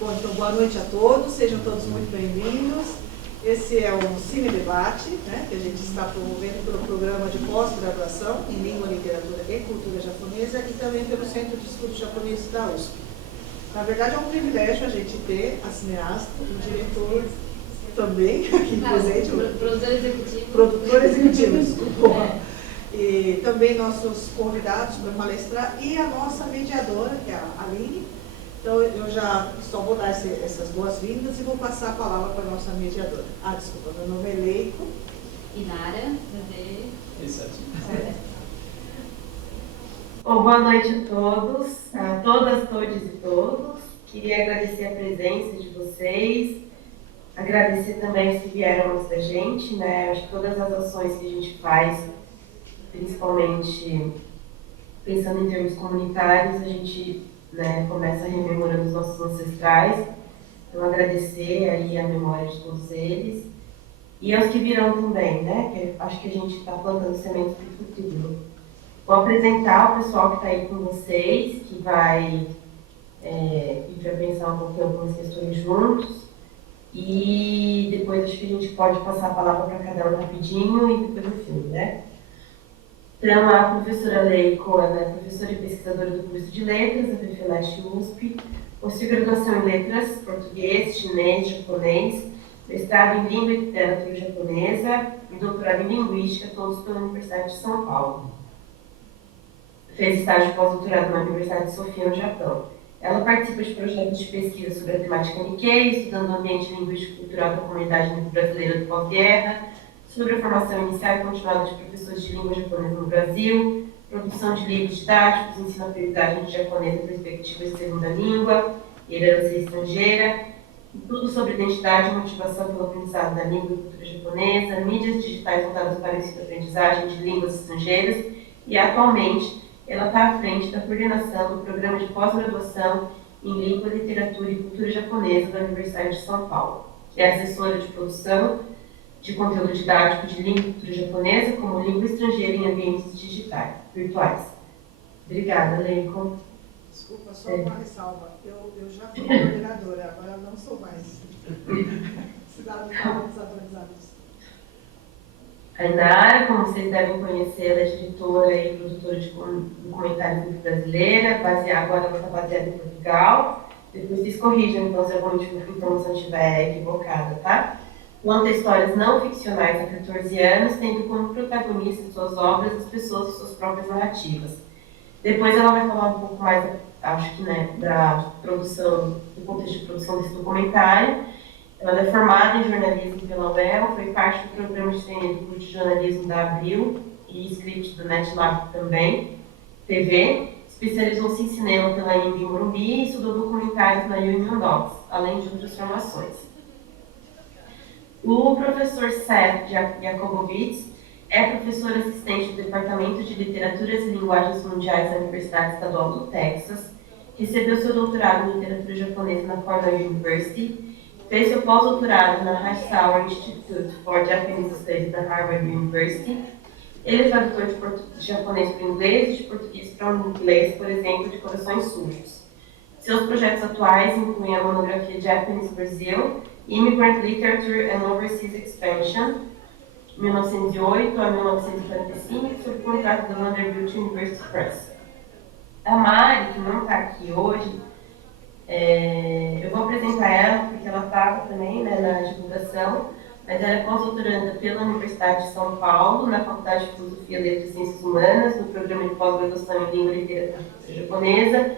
Bom, então boa noite a todos, sejam todos muito bem-vindos. Esse é o Cine Debate, né, que a gente está promovendo pelo programa de pós-graduação em Língua, Literatura e Cultura Japonesa e também pelo Centro de Estudos Japoneses da USP. Na verdade, é um privilégio a gente ter a cineasta, o diretor também, aqui presente, o produtor executivo, desculpa. E também nossos convidados para palestrar e a nossa mediadora, que é a Aline. Então, eu já só vou dar essas boas-vindas e vou passar a palavra para a nossa mediadora. Desculpa, meu nome é Leiko. Inara, prazer. Exato. Bom, boa noite a todos, a todas, todos e todos. Queria agradecer a presença de vocês, agradecer também os que vieram antes da gente, né? Acho que todas as ações que a gente faz, principalmente pensando em termos comunitários, a gente começa rememorando os nossos ancestrais. Então, agradecer aí a memória de todos eles. E aos que virão também, né? Que acho que a gente está plantando sementes para o futuro. Vou apresentar o pessoal que está aí com vocês, que vai ir para pensar um pouquinho algumas questões juntos. E depois acho que a gente pode passar a palavra para cada um rapidinho e depois no fim, né? Então, a professora Leiko, ela é professora e pesquisadora do curso de Letras da FEFELESH USP, possui graduação em Letras, Português, Chinês, Japonês, mestrado em Língua e Literatura Japonesa e doutorado em Linguística, todos pela Universidade de São Paulo. Fez estágio pós-doutorado na Universidade de Sofia, no Japão. Ela participa de projetos de pesquisa sobre a temática Nikkei, estudando o ambiente linguístico e cultural da comunidade brasileira do pós-guerra, sobre a formação inicial e continuada de professores de língua japonesa no Brasil, produção de livros didáticos, ensino a aprendizagem de japonês em perspectivas de segunda língua e herança estrangeira, e tudo sobre identidade e motivação pelo aprendizado da língua e cultura japonesa, mídias digitais voltadas para o ensino e aprendizagem de línguas estrangeiras, e atualmente ela está à frente da coordenação do programa de pós-graduação em Língua, Literatura e Cultura Japonesa da Universidade de São Paulo. É assessora de produção de conteúdo didático de língua e cultura japonesa como língua estrangeira em ambientes digitais, virtuais. Obrigada, Leiko. Desculpa, só uma ressalva. Eu já fui coordenadora, agora não sou mais. Cidade dos atualizados. A Inara, como vocês devem conhecer, ela é diretora e produtora de documentários brasileira, agora ela está baseada em Portugal. Depois vocês corrijam, então, se alguma informação estiver equivocada, tá? Conta histórias não ficcionais há 14 anos, tendo como protagonista de suas obras as pessoas e suas próprias narrativas. Depois ela vai falar um pouco mais, acho que, da produção, do contexto de produção desse documentário. Ela é formada em jornalismo pela UEL, foi parte do programa de treino do curso de jornalismo da Abril e script do NetLab também, TV. Especializou-se em cinema pela IMB Morumbi e estudou documentários na Union Docs, além de outras formações. O professor Seth Jakobowitz é professor assistente do Departamento de Literaturas e Linguagens Mundiais da Universidade Estadual do Texas, recebeu seu doutorado em literatura japonesa na Cornell University, fez seu pós-doutorado na Hightower Institute for Japanese Studies da Harvard University. Ele é tradutor de japonês para o inglês e de português para o inglês, por exemplo, de Corações Sujos. Seus projetos atuais incluem a monografia Japanese Brazil, Immigrant Literature and Overseas Expansion, 1908 a 1945, sob contrato da Vanderbilt University Press. A Mari, que não está aqui hoje, eu vou apresentar ela, porque ela estava também na divulgação, mas ela é pós-doutoranda pela Universidade de São Paulo, na Faculdade de Filosofia, Letras e Ciências Humanas, no programa de pós-graduação em Língua, Literatura e Cultura Japonesa,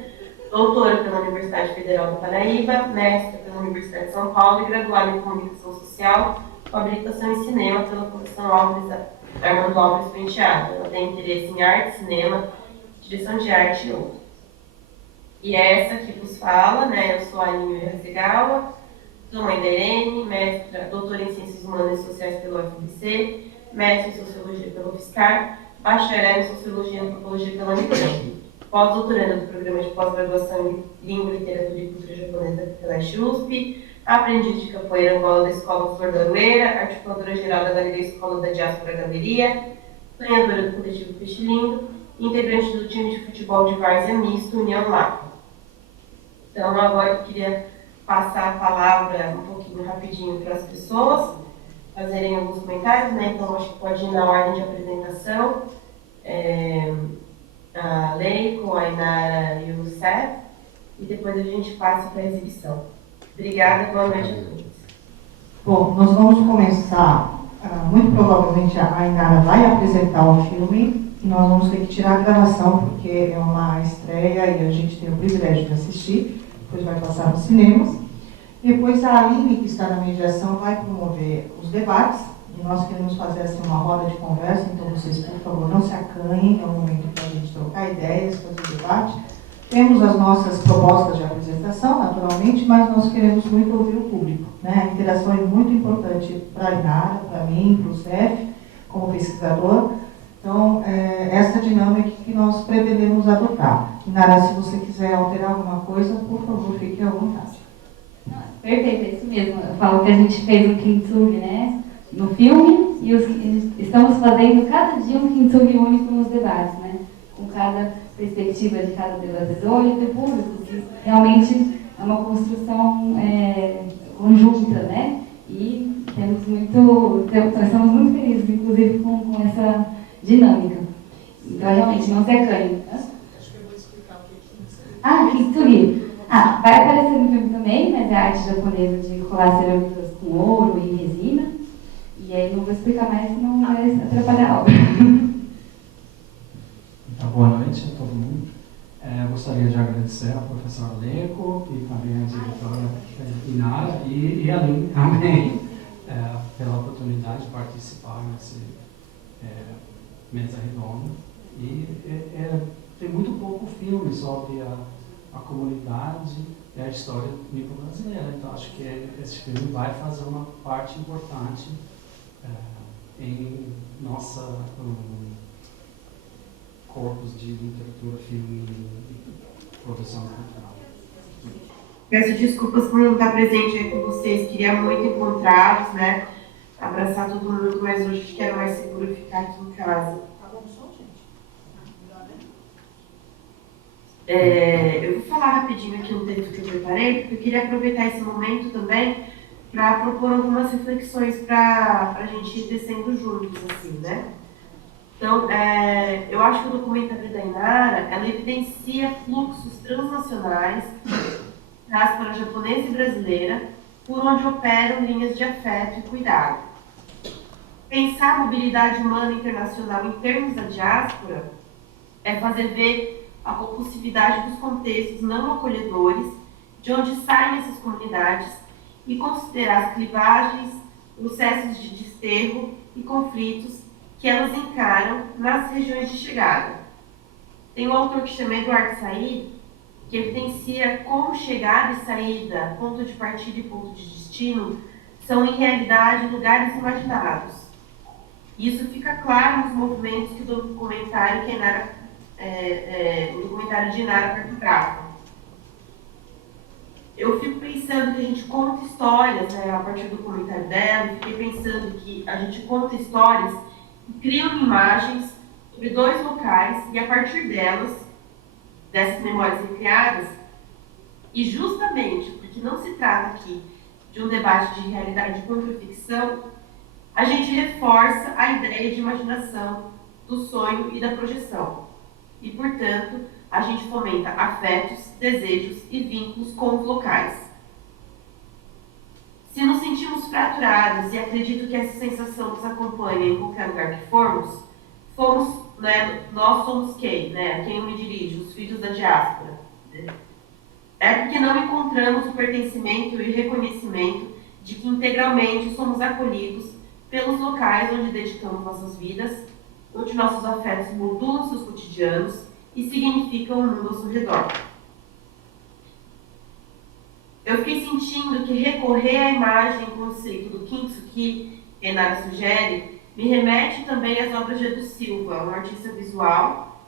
doutora pela Universidade Federal da Paraíba, mestra pela Universidade de São Paulo e graduada em Comunicação Social, com habilitação em Cinema pela Fundação Armando Alves Penteado. Ela tem interesse em arte, cinema, direção de arte e outros. E essa que vos fala, eu sou a Aline Hasegawa, sou mãe da Irene, mestra, doutora em Ciências Humanas e Sociais pelo UFBC, mestre em Sociologia pelo UFSCar, bacharel em Sociologia e Antropologia pela Unicamp. Pós-doutoranda do programa de pós-graduação em Língua, Literatura e Cultura Japonesa da FEFELESH USP, aprendiz de capoeira Angola da Escola Flor da Aroeira, articuladora geral da Galeria Escola da Diáspora Galeria, ganhadora do coletivo Peixe Lindo e integrante do time de futebol de várzea misto União Macro. Então, agora eu queria passar a palavra um pouquinho rapidinho para as pessoas fazerem alguns comentários, né? Então, acho que pode ir na ordem de apresentação. A Leiko, a Inara e o Seth, e depois a gente passa para a exibição. Obrigada, boa noite a todos. Bom, nós vamos começar, muito provavelmente a Inara vai apresentar o filme, e nós vamos ter que tirar a gravação, porque é uma estreia e a gente tem o privilégio de assistir, depois vai passar nos cinemas. Depois a Aline, que está na mediação, vai promover os debates, e nós queremos fazer assim, uma roda de conversa, então vocês, por favor, não se acanhem, é um momento para a gente trocar ideias, fazer debate. Temos as nossas propostas de apresentação, naturalmente, mas nós queremos muito ouvir o público, né? A interação é muito importante para a Inara, para mim, para o CEF, como pesquisador. Então, essa dinâmica que nós pretendemos adotar. Inara, se você quiser alterar alguma coisa, por favor, fique à vontade. Perfeito, é isso mesmo. Eu falo que a gente fez um kintsugi, né, no filme, e estamos fazendo cada dia um kintsugi único nos debates, né, com cada perspectiva de cada debatedor e do público, que realmente é uma construção conjunta, né, e nós estamos muito felizes, inclusive, com essa dinâmica. Então, realmente, não se acanhe. Acho que eu vou explicar o que é kintsugi. Vai aparecer no filme também, mas é a arte japonesa de colar cerâmicas com ouro e resina. E aí não vou explicar mais, senão vai atrapalhar a obra. Então, boa noite a todo mundo. Gostaria de agradecer à professora Leiko e também à diretora Inara e a Aline também pela oportunidade de participar nesse mesa redonda. E tem muito pouco filme sobre a comunidade e a história nipo-brasileira. Então, acho que esse filme vai fazer uma parte importante em nossa corpus de literatura, filme e produção cultural. Peço desculpas por não estar presente aí com vocês. Queria muito encontrá-los, né? Abraçar todo mundo, mas hoje acho que era mais seguro ficar aqui em casa. Tá bom som, gente? Melhor, né? Eu vou falar rapidinho aqui um texto que eu preparei, porque eu queria aproveitar esse momento também para propor algumas reflexões para a gente ir descendo juntos, assim, né? Então, eu acho que o documentário da Inara, ela evidencia fluxos transnacionais da diáspora japonesa e brasileira, por onde operam linhas de afeto e cuidado. Pensar a mobilidade humana internacional em termos da diáspora é fazer ver a compulsividade dos contextos não acolhedores, de onde saem essas comunidades, e considerar as clivagens, processos de desterro e conflitos que elas encaram nas regiões de chegada. Tem um autor que chama Eduardo Said, que evidencia como chegada e saída, ponto de partida e ponto de destino, são em realidade lugares imaginados. Isso fica claro nos movimentos que o documentário o documentário de Inara cartografa. Eu fico pensando que a gente conta histórias, né, a partir do documentário dela, e fiquei pensando que a gente conta histórias e cria imagens sobre dois locais, e a partir dessas memórias recriadas, e justamente porque não se trata aqui de um debate de realidade contra a ficção, a gente reforça a ideia de imaginação, do sonho e da projeção. E, portanto, a gente fomenta afetos, desejos e vínculos com os locais. Se nos sentimos fraturados, e acredito que essa sensação nos acompanha em qualquer lugar que formos, nós somos quem? Né? A quem eu me dirijo? Os filhos da diáspora. Né? É porque não encontramos o pertencimento e o reconhecimento de que integralmente somos acolhidos pelos locais onde dedicamos nossas vidas, onde nossos afetos modulam seus cotidianos e significam o mundo ao seu redor. Eu fiquei sentindo que recorrer à imagem e conceito do kintsugi, que Inara sugere, me remete também às obras de Edu Silva, um artista visual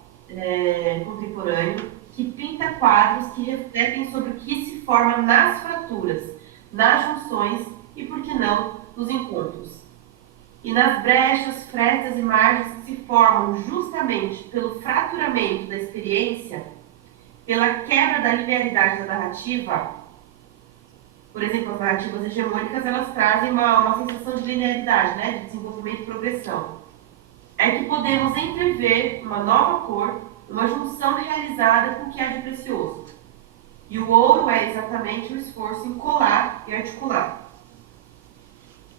contemporâneo, que pinta quadros que refletem sobre o que se forma nas fraturas, nas junções e, por que não, nos encontros. E nas brechas, frestas e margens que se formam justamente pelo fraturamento da experiência, pela quebra da linearidade da narrativa, por exemplo, as narrativas hegemônicas, elas trazem uma sensação de linearidade, né, de desenvolvimento e progressão. É que podemos entrever uma nova cor, uma junção realizada com o que há de precioso. E o ouro é exatamente o esforço em colar e articular.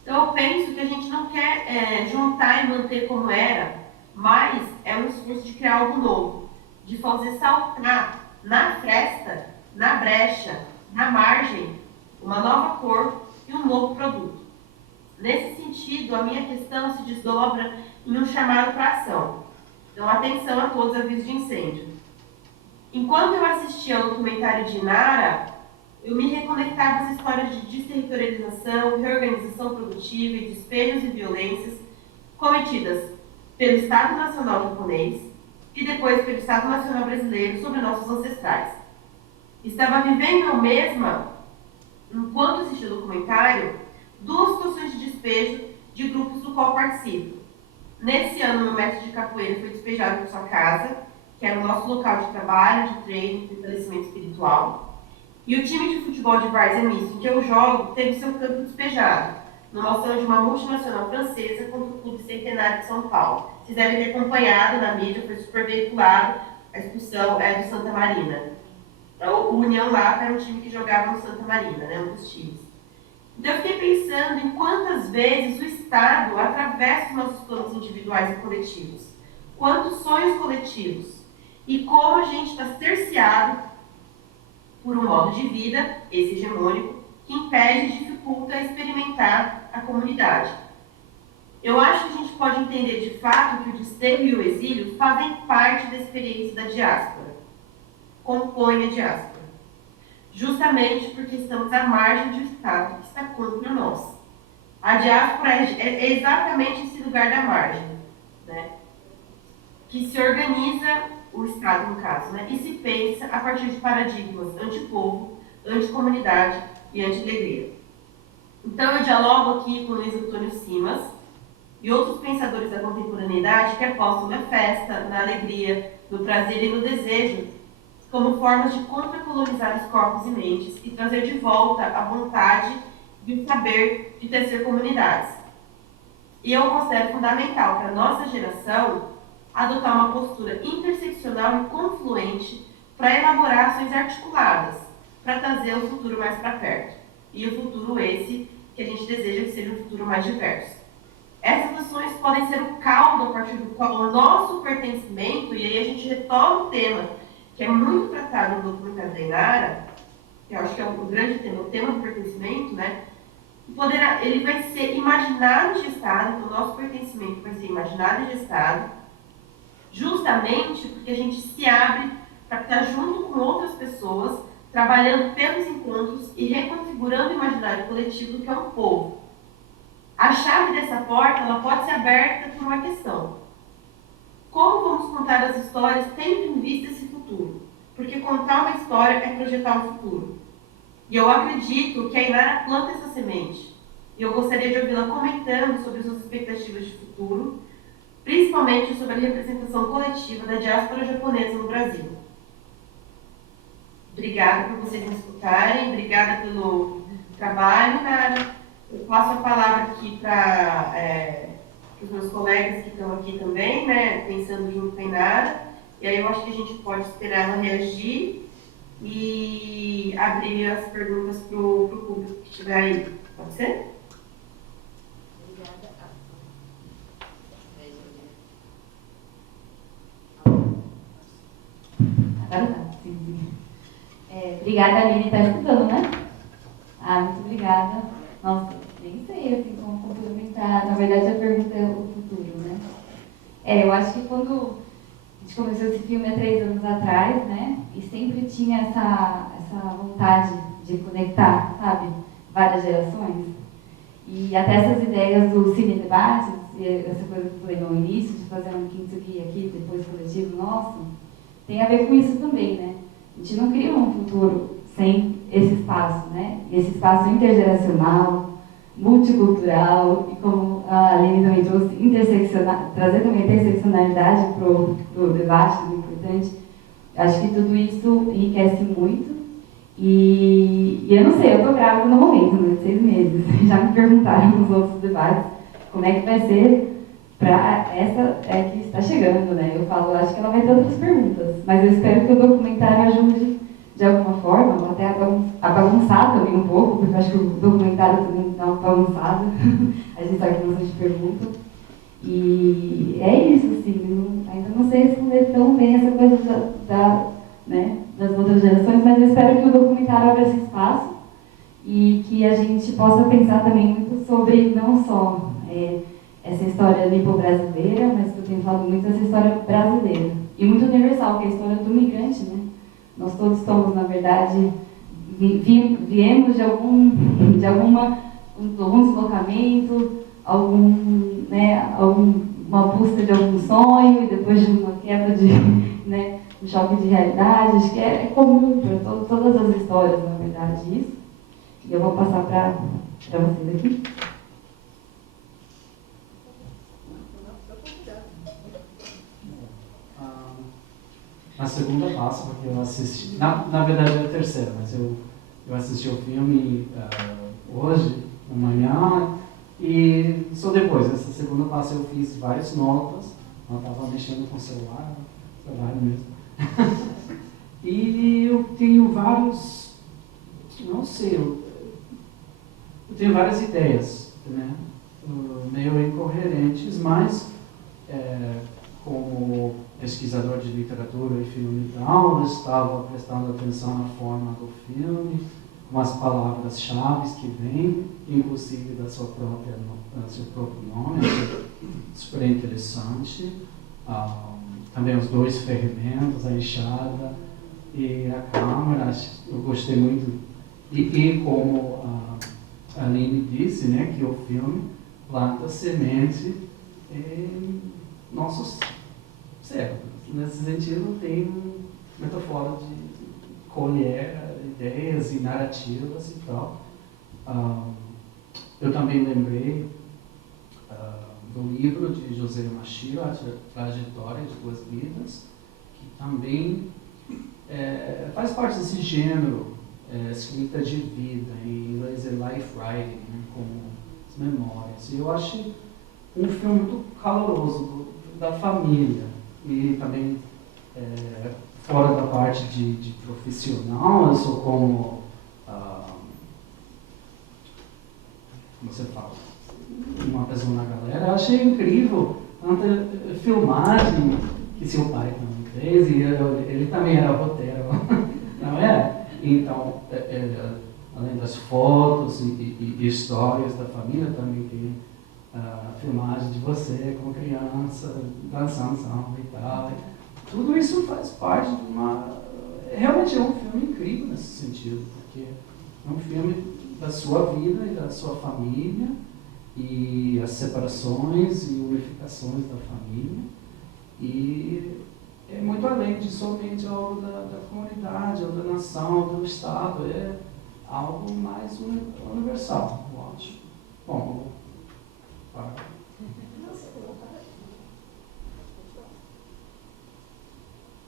Então, eu penso que a gente não quer juntar e manter como era, mas é um esforço de criar algo novo, de fazer saltar na fresta, na brecha, na margem, uma nova cor e um novo produto. Nesse sentido, a minha questão se desdobra em um chamado para ação. Então, atenção a todos, aviso de incêndio. Enquanto eu assistia ao documentário de Inara, eu me reconectava às histórias de desterritorialização, reorganização produtiva e despejos e violências cometidas pelo Estado Nacional japonês e depois pelo Estado Nacional brasileiro sobre nossos ancestrais. Estava vivendo eu mesma, enquanto assistia o documentário, duas situações de despejo de grupos do qual participo. Nesse ano, meu mestre de capoeira foi despejado por sua casa, que era o nosso local de trabalho, de treino, de fortalecimento espiritual. E o time de futebol de várzea misto em que eu jogo teve seu campo despejado, numa ação de uma multinacional francesa contra o Clube Centenário de São Paulo. Vocês devem ter acompanhado na mídia, foi super veiculado, a expulsão é do Santa Marina. O União Lapa era um time que jogava no Santa Marina, né, um dos times. Então eu fiquei pensando em quantas vezes o Estado atravessa os nossos planos individuais e coletivos, quantos sonhos coletivos, e como a gente está cerceado por um modo de vida, esse hegemônico, que impede e dificulta experimentar a comunidade. Eu acho que a gente pode entender de fato que o desterro e o exílio fazem parte da experiência da diáspora, compõem a diáspora, justamente porque estamos à margem de um Estado que está contra nós. A diáspora é exatamente esse lugar da margem, né? Que se organiza o Estado, no caso, né? E se pensa a partir de paradigmas antipovo, anticomunidade e anti-alegria. Então, eu dialogo aqui com Luiz Antônio Simas e outros pensadores da contemporaneidade que apostam na festa, na alegria, no prazer e no desejo como formas de contracolonizar os corpos e mentes e trazer de volta a vontade e o saber de tecer comunidades. E eu considero fundamental para a nossa geração adotar uma postura interseccional e confluente para elaborar ações articuladas, para trazer o futuro mais para perto. E o futuro esse que a gente deseja que seja um futuro mais diverso. Essas ações podem ser o caldo a partir do qual o nosso pertencimento, e aí a gente retoma o tema que é muito tratado no documentário da Inara, que eu acho que é um grande tema, o tema do pertencimento, né? Ele vai ser imaginário e gestado, então o nosso pertencimento vai ser imaginário e gestado, justamente porque a gente se abre para estar junto com outras pessoas, trabalhando pelos encontros e reconfigurando o imaginário coletivo do que é um povo. A chave dessa porta ela pode ser aberta por uma questão. Como vamos contar as histórias tendo em vista esse futuro? Porque contar uma história é projetar um futuro. E eu acredito que a Inara planta essa semente. E eu gostaria de ouvi-la comentando sobre suas expectativas de futuro, principalmente sobre a representação coletiva da diáspora japonesa no Brasil. Obrigada por vocês me escutarem, obrigada pelo trabalho, Nara. Eu passo a palavra aqui para os meus colegas que estão aqui também, né, pensando junto com a Nara, e aí eu acho que a gente pode esperar ela reagir e abrir as perguntas para o público que estiver aí. Pode ser? Agora tá, sim. Obrigada, Aline, está escutando, né? Muito obrigada. Nossa, nem sei assim, como complementar. Na verdade, a pergunta é o futuro, né? Eu acho que quando a gente começou esse filme há 3 anos atrás, né? E sempre tinha essa vontade de conectar, sabe? Várias gerações. E até essas ideias do cine debates, e essa coisa que eu falei no início, de fazer um kintsugi aqui, depois coletivo nosso, tem a ver com isso também, né? A gente não cria um futuro sem esse espaço, né? Esse espaço intergeracional, multicultural, e como a Aline também trouxe, trazer também interseccionalidade para o debate, muito importante. Acho que tudo isso enriquece muito E eu não sei, eu tô grávida no momento, né, 6 meses. Já me perguntaram nos outros debates como é que vai ser para essa que está chegando, né? Eu falo, acho que ela vai ter outras perguntas, mas eu espero que o documentário ajude de alguma forma, até a bagunçar também um pouco, porque eu acho que o documentário também dá uma bagunçada, a gente sabe que não se pergunta. E é isso, assim, ainda não sei responder tão bem essa coisa né, das outras gerações, mas eu espero que o documentário abra esse espaço e que a gente possa pensar também muito sobre não só essa história nipo-brasileira, mas que eu tenho falado muito essa história brasileira e muito universal, que é a história do migrante, né? Nós todos somos, na verdade, viemos de algum deslocamento, uma busca de algum sonho e depois de uma queda de, né, um choque de realidade. Acho que é comum para todas as histórias, na verdade, isso. E eu vou passar para vocês aqui. A segunda passa, porque eu assisti, na verdade é a terceira, mas eu assisti o filme hoje, amanhã, e só depois, essa segunda passa eu fiz várias notas, eu estava mexendo com o celular mesmo. E eu tenho vários, não sei, eu tenho várias ideias, né, meio incoerentes, mas como pesquisador de literatura e filme, eu estava prestando atenção na forma do filme, com as palavras-chave que vêm, inclusive do seu próprio nome, super interessante. Também os 2 ferramentas, a enxada e a câmera, eu gostei muito. E como a Aline disse, né, que o filme planta semente em nossos cérebros. Nesse sentido, tem metáfora de colher ideias e narrativas e tal. Eu também lembrei do livro de José Machiro, A Trajetória de 2 Vidas, que também faz parte desse gênero, escrita de vida, em inglês é life writing, né, como as memórias. E eu achei um filme muito caloroso da família e também fora da parte de profissional. Eu sou como você fala, uma pessoa na galera. Eu achei incrível tanta filmagem que seu pai também fez, e ele também era roteiro, não é? Então, além das fotos e histórias da família, também tem a filmagem de você como criança, dançando samba e tal. Tudo isso faz parte de realmente é um filme incrível nesse sentido, porque é um filme da sua vida e da sua família, e as separações e unificações da família, e é muito além de somente algo da comunidade, ou da nação, ou do Estado, é algo mais universal, eu acho. Bom,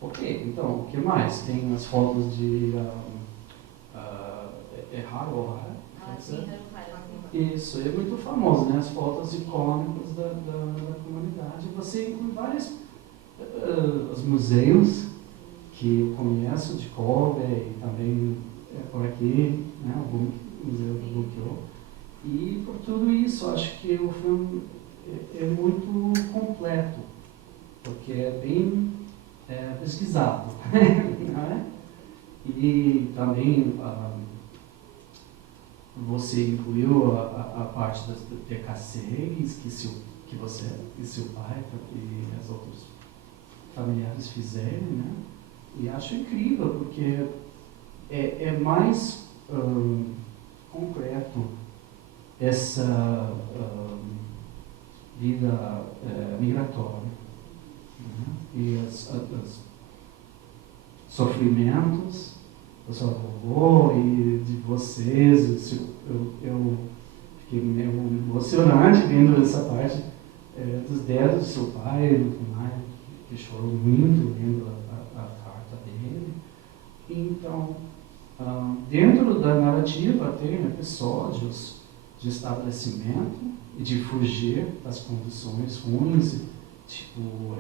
ok, então, o que mais? Tem as fotos de Haru Ohara. Isso, é muito famoso, né? As fotos icônicas da comunidade. Você inclui vários os museus que eu conheço, de Kobe, e também por aqui, né? O Museu do Bunkyo. E por tudo isso, acho que o filme é muito completo, porque é bem pesquisado, não é? E também você incluiu a parte das TKCs que você e seu pai e os outros familiares fizeram, né? E acho incrível, porque é mais concreto essa vida migratória, né? E os sofrimentos do seu avô e de vocês. Eu fiquei meio emocionante vendo essa parte dos dedos do seu pai, no final, que chorou muito vendo a carta dele. Então, Dentro da narrativa tem episódios de estabelecimento e de fugir das condições ruins, tipo,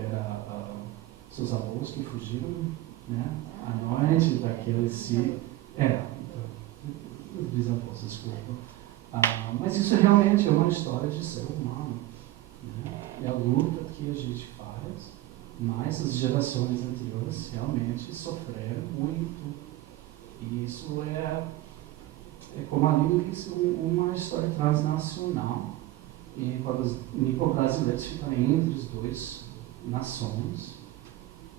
seus avós que fugiram, né, à noite daqueles os bisavós, desculpa. Mas isso realmente é uma história de ser humano, né? É a luta que a gente faz, mas as gerações anteriores realmente sofreram muito. E isso é como a Lívia disse, uma história transnacional. E quando os nipo-brasileiros ficam entre as duas nações,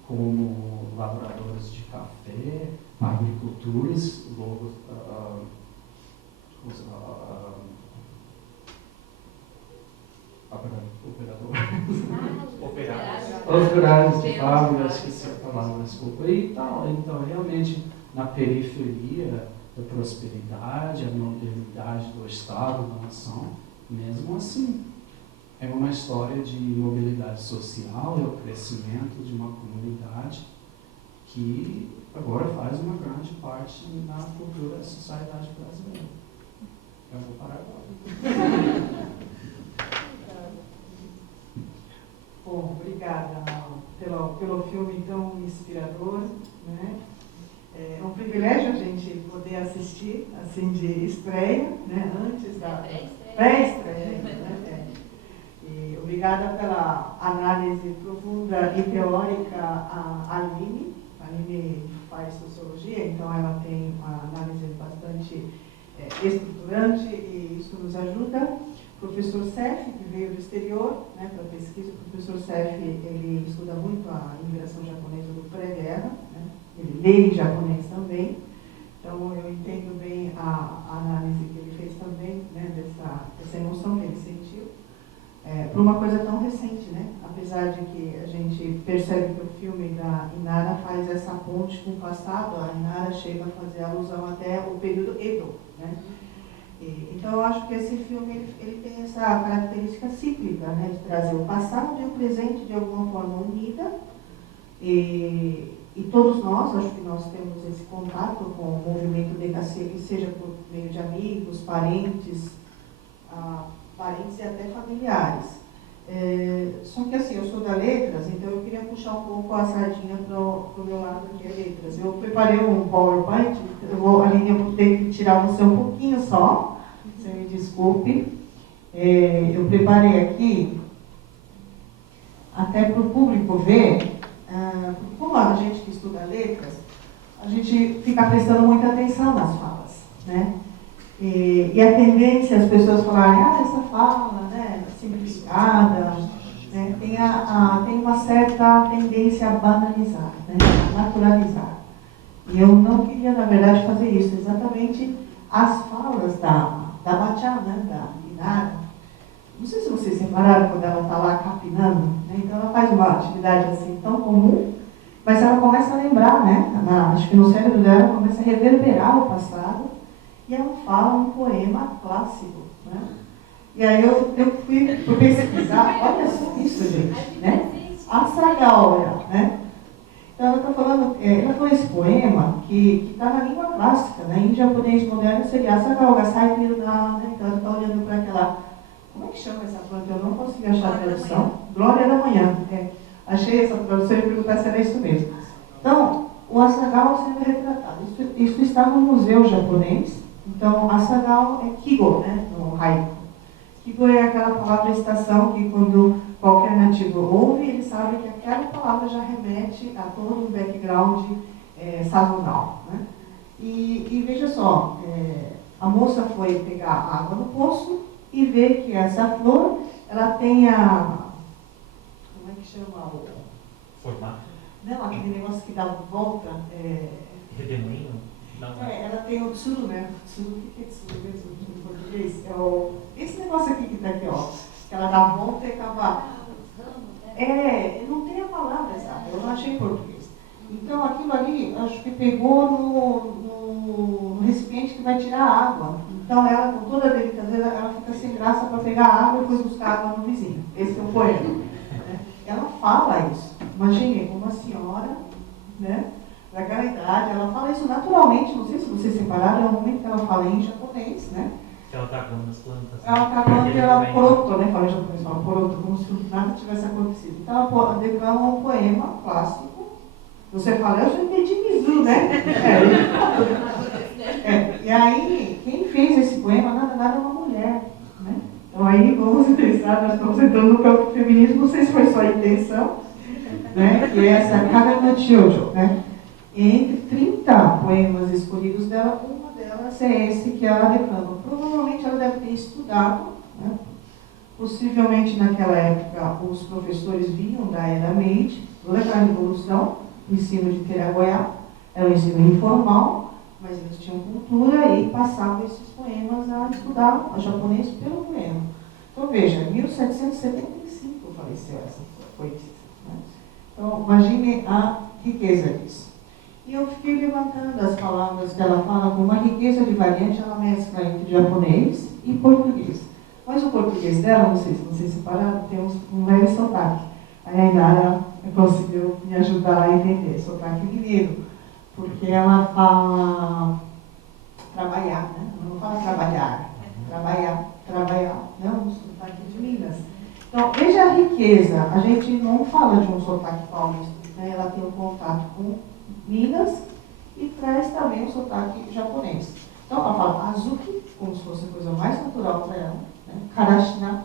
como lavradores de café, agricultores, logo operários de fábrica, esqueci a palavra, desculpa, e tal. Então, realmente, na periferia da prosperidade, a modernidade do Estado, da nação, mesmo assim, é uma história de mobilidade social, é o crescimento de uma comunidade que agora faz uma grande parte da cultura da sociedade brasileira. Eu vou parar agora. Bom, obrigada pelo filme tão inspirador, né? É um privilégio a gente poder assistir, assim, de estreia, né? Antes da pré-estreia, né? E obrigada pela análise profunda e teórica a Aline. A Aline faz sociologia, então ela tem uma análise bastante estruturante e isso nos ajuda. O professor Cef, que veio do exterior, né, para pesquisa, o professor Cef, ele estuda muito a imigração japonesa do pré-guerra, né, ele lê em japonês também, então eu entendo bem a análise que ele fez também, né, dessa emoção que ele sentiu, por uma coisa tão recente, né, apesar de que a gente percebe que o filme da Inara faz essa ponte com o passado, a Inara chega a fazer alusão até ao período Edo, né. Então, eu acho que esse filme ele tem essa característica cíclica, né, de trazer o passado e o presente de alguma forma unida. E todos nós, acho que nós temos esse contato com o movimento DKC, seja por meio de amigos, parentes e até familiares. Só que assim, eu sou da Letras, então eu queria puxar um pouco a sardinha para o meu lado que é Letras. Eu preparei um PowerPoint, Aline, eu vou ter que tirar você um pouquinho só, você me desculpe. Eu preparei aqui, até para o público ver, como a gente que estuda Letras, a gente fica prestando muita atenção nas falas, né? E a tendência as pessoas falarem, essa fala, né, simplificada, né, tem uma certa tendência a banalizar, né, a naturalizar. E eu não queria, na verdade, fazer isso. Exatamente as falas da Bachá, né, da Inara. Não sei se vocês repararam quando ela está lá capinando, né, então ela faz uma atividade assim tão comum, mas ela começa a lembrar, né, acho que no cérebro dela começa a reverberar o passado. E ela fala um poema clássico, né? E aí eu fui pesquisar, olha só isso, gente, né? A Sagaora, né? Então ela está falando, ela falou esse poema que está na língua clássica, né? Em japonês moderno seria Sagaora Saikiruna, né? Então ela está olhando para aquela, como é que chama essa planta? Eu não consegui achar a tradução. Glória da Manhã. Achei essa tradução e perguntar se era isso mesmo. Então, o Asagao sendo retratado. Isso está no museu japonês. Então, Asagao é Kigo, né, no haiku. Kigo é aquela palavra estação que quando qualquer nativo ouve, ele sabe que aquela palavra já remete a todo um background sazonal, né? E veja só, a moça foi pegar água no poço e vê que essa flor, ela tem como é que chama o... Formato? Não, aquele negócio que dá volta. Redemoinho? Não. Ela tem o tsuru, né? Tsuru, o que é tsuru mesmo em português? Esse negócio aqui que está aqui, ó. Que ela dá volta e acaba... não tem a palavra exata, eu não achei em português. Então, aquilo ali, acho que pegou no recipiente que vai tirar a água. Então, ela, com toda a delicadeza, ela fica sem graça para pegar a água e depois buscar água no vizinho. Esse é o poema. Ela fala isso. Imagine, uma senhora, né, daquela idade, ela fala isso naturalmente, não sei se vocês separaram, é o momento que ela fala em japonês, né? Que ela tá falando das plantas. Ela está falando que ela poroto, né? Fala em japonês, fala poroto, como se nada tivesse acontecido. Então ela declama um poema clássico. Você fala, eu já entendi Mizu, né? E aí, quem fez esse poema, na verdade, é uma mulher, né? Então aí, vamos pensar, nós estamos entrando no campo do feminismo, não sei se foi só a intenção, né? Que é essa Kaga no Chiyojo, né? E entre 30 poemas escolhidos dela, uma delas é esse que ela declama. Provavelmente ela deve ter estudado, né? Possivelmente naquela época os professores vinham da era Meiji, toda aquela revolução, ensino de Teragoyá, era um ensino informal, mas eles tinham cultura e passavam esses poemas a estudar japonês pelo poema. Então veja, em 1775 faleceu essa poetisa, né? Então imagine a riqueza disso. E eu fiquei levantando as palavras que ela fala com uma riqueza de variante, ela mescla entre japonês e português. Mas o português dela, não sei se vocês separaram, tem um leve sotaque. Aí a Inara conseguiu me ajudar a entender, sotaque mineiro, porque ela fala trabalhar, né? Não fala trabalhar, trabalhar, não, um sotaque de Minas. Então, veja a riqueza, a gente não fala de um sotaque paulista, né? Ela tem um contato com Minas e traz também um sotaque japonês. Então, ela fala azuki, como se fosse a coisa mais natural para ela, né? Karashina,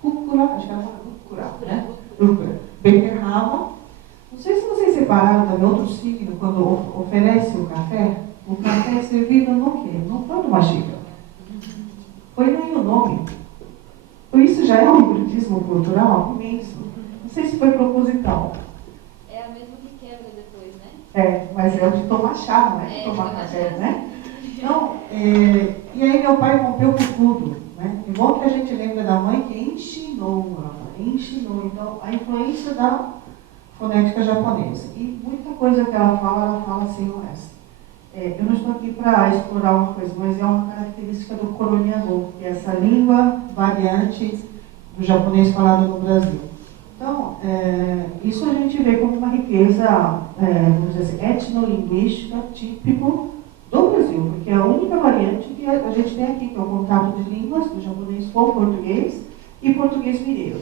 kukura, acho que ela fala kukura, né? Beterraba. Não sei se vocês separaram também outro signo, quando oferece o café é servido no quê? Não foi numa xícara. Foi nem o nome. Por isso já é um hibridismo cultural imenso. Não sei se foi proposital. É a mesma que quebra depois, né? Mas é o de tomar chá, não é de tomar café, né? Então, e aí meu pai rompeu com tudo, né? Igual que a gente lembra da mãe que ensinou. Então, a influência da fonética japonesa. E muita coisa que ela fala sem o resto. Eu não estou aqui para explorar uma coisa, mas é uma característica do Koronyago, que é essa língua variante do japonês falado no Brasil. Então, isso a gente vê como uma riqueza, vamos dizer assim, etnolinguística típico do Brasil, porque é a única variante que a gente tem aqui, que é o contato de línguas do japonês com o português e português mineiro,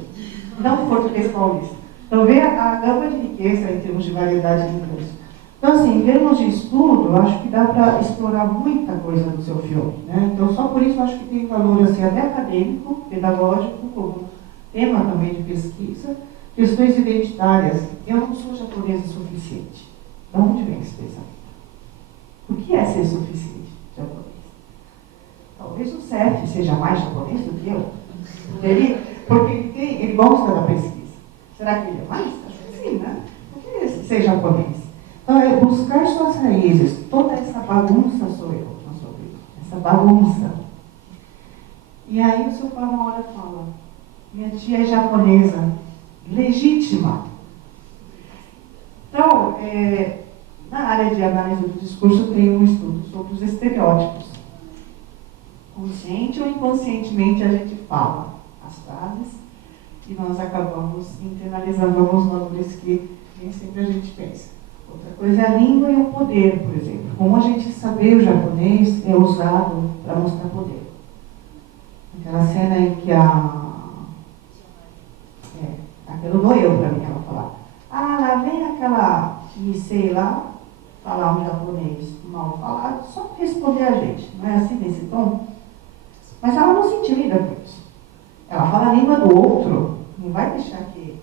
não português paulista. Então, vê a gama de riqueza em termos de variedade de línguas. Então, assim, em termos de estudo, eu acho que dá para explorar muita coisa no seu filme, né? Então, só por isso eu acho que tem valor assim, até acadêmico, pedagógico, como tema também de pesquisa, questões identitárias. Eu não sou japonesa o suficiente. De onde vem esse pensamento? O que é ser suficiente japonês? Talvez o CEF seja mais japonês do que eu. Porque ele gosta da pesquisa. Será que ele é mais? Acho que sim, né? Por que ser japonês? Então, é buscar suas raízes. Toda essa bagunça sou eu, na sua vida. Essa bagunça. E aí o seu pai uma hora fala, minha tia é japonesa, legítima. Então, na área de análise do discurso tem um estudo sobre os estereótipos. Consciente ou inconscientemente a gente fala as frases e nós acabamos internalizando alguns valores que nem sempre a gente pensa. Outra coisa é a língua e o poder, por exemplo. Como a gente saber o japonês é usado para mostrar poder. Aquela cena em que aquilo doeu para mim, ela falar. Lá vem aquela sei lá, falar um japonês mal falado, só responder a gente. Não é assim nesse tom? Mas ela não se intimida por isso. Ela fala a língua do outro, não vai deixar que...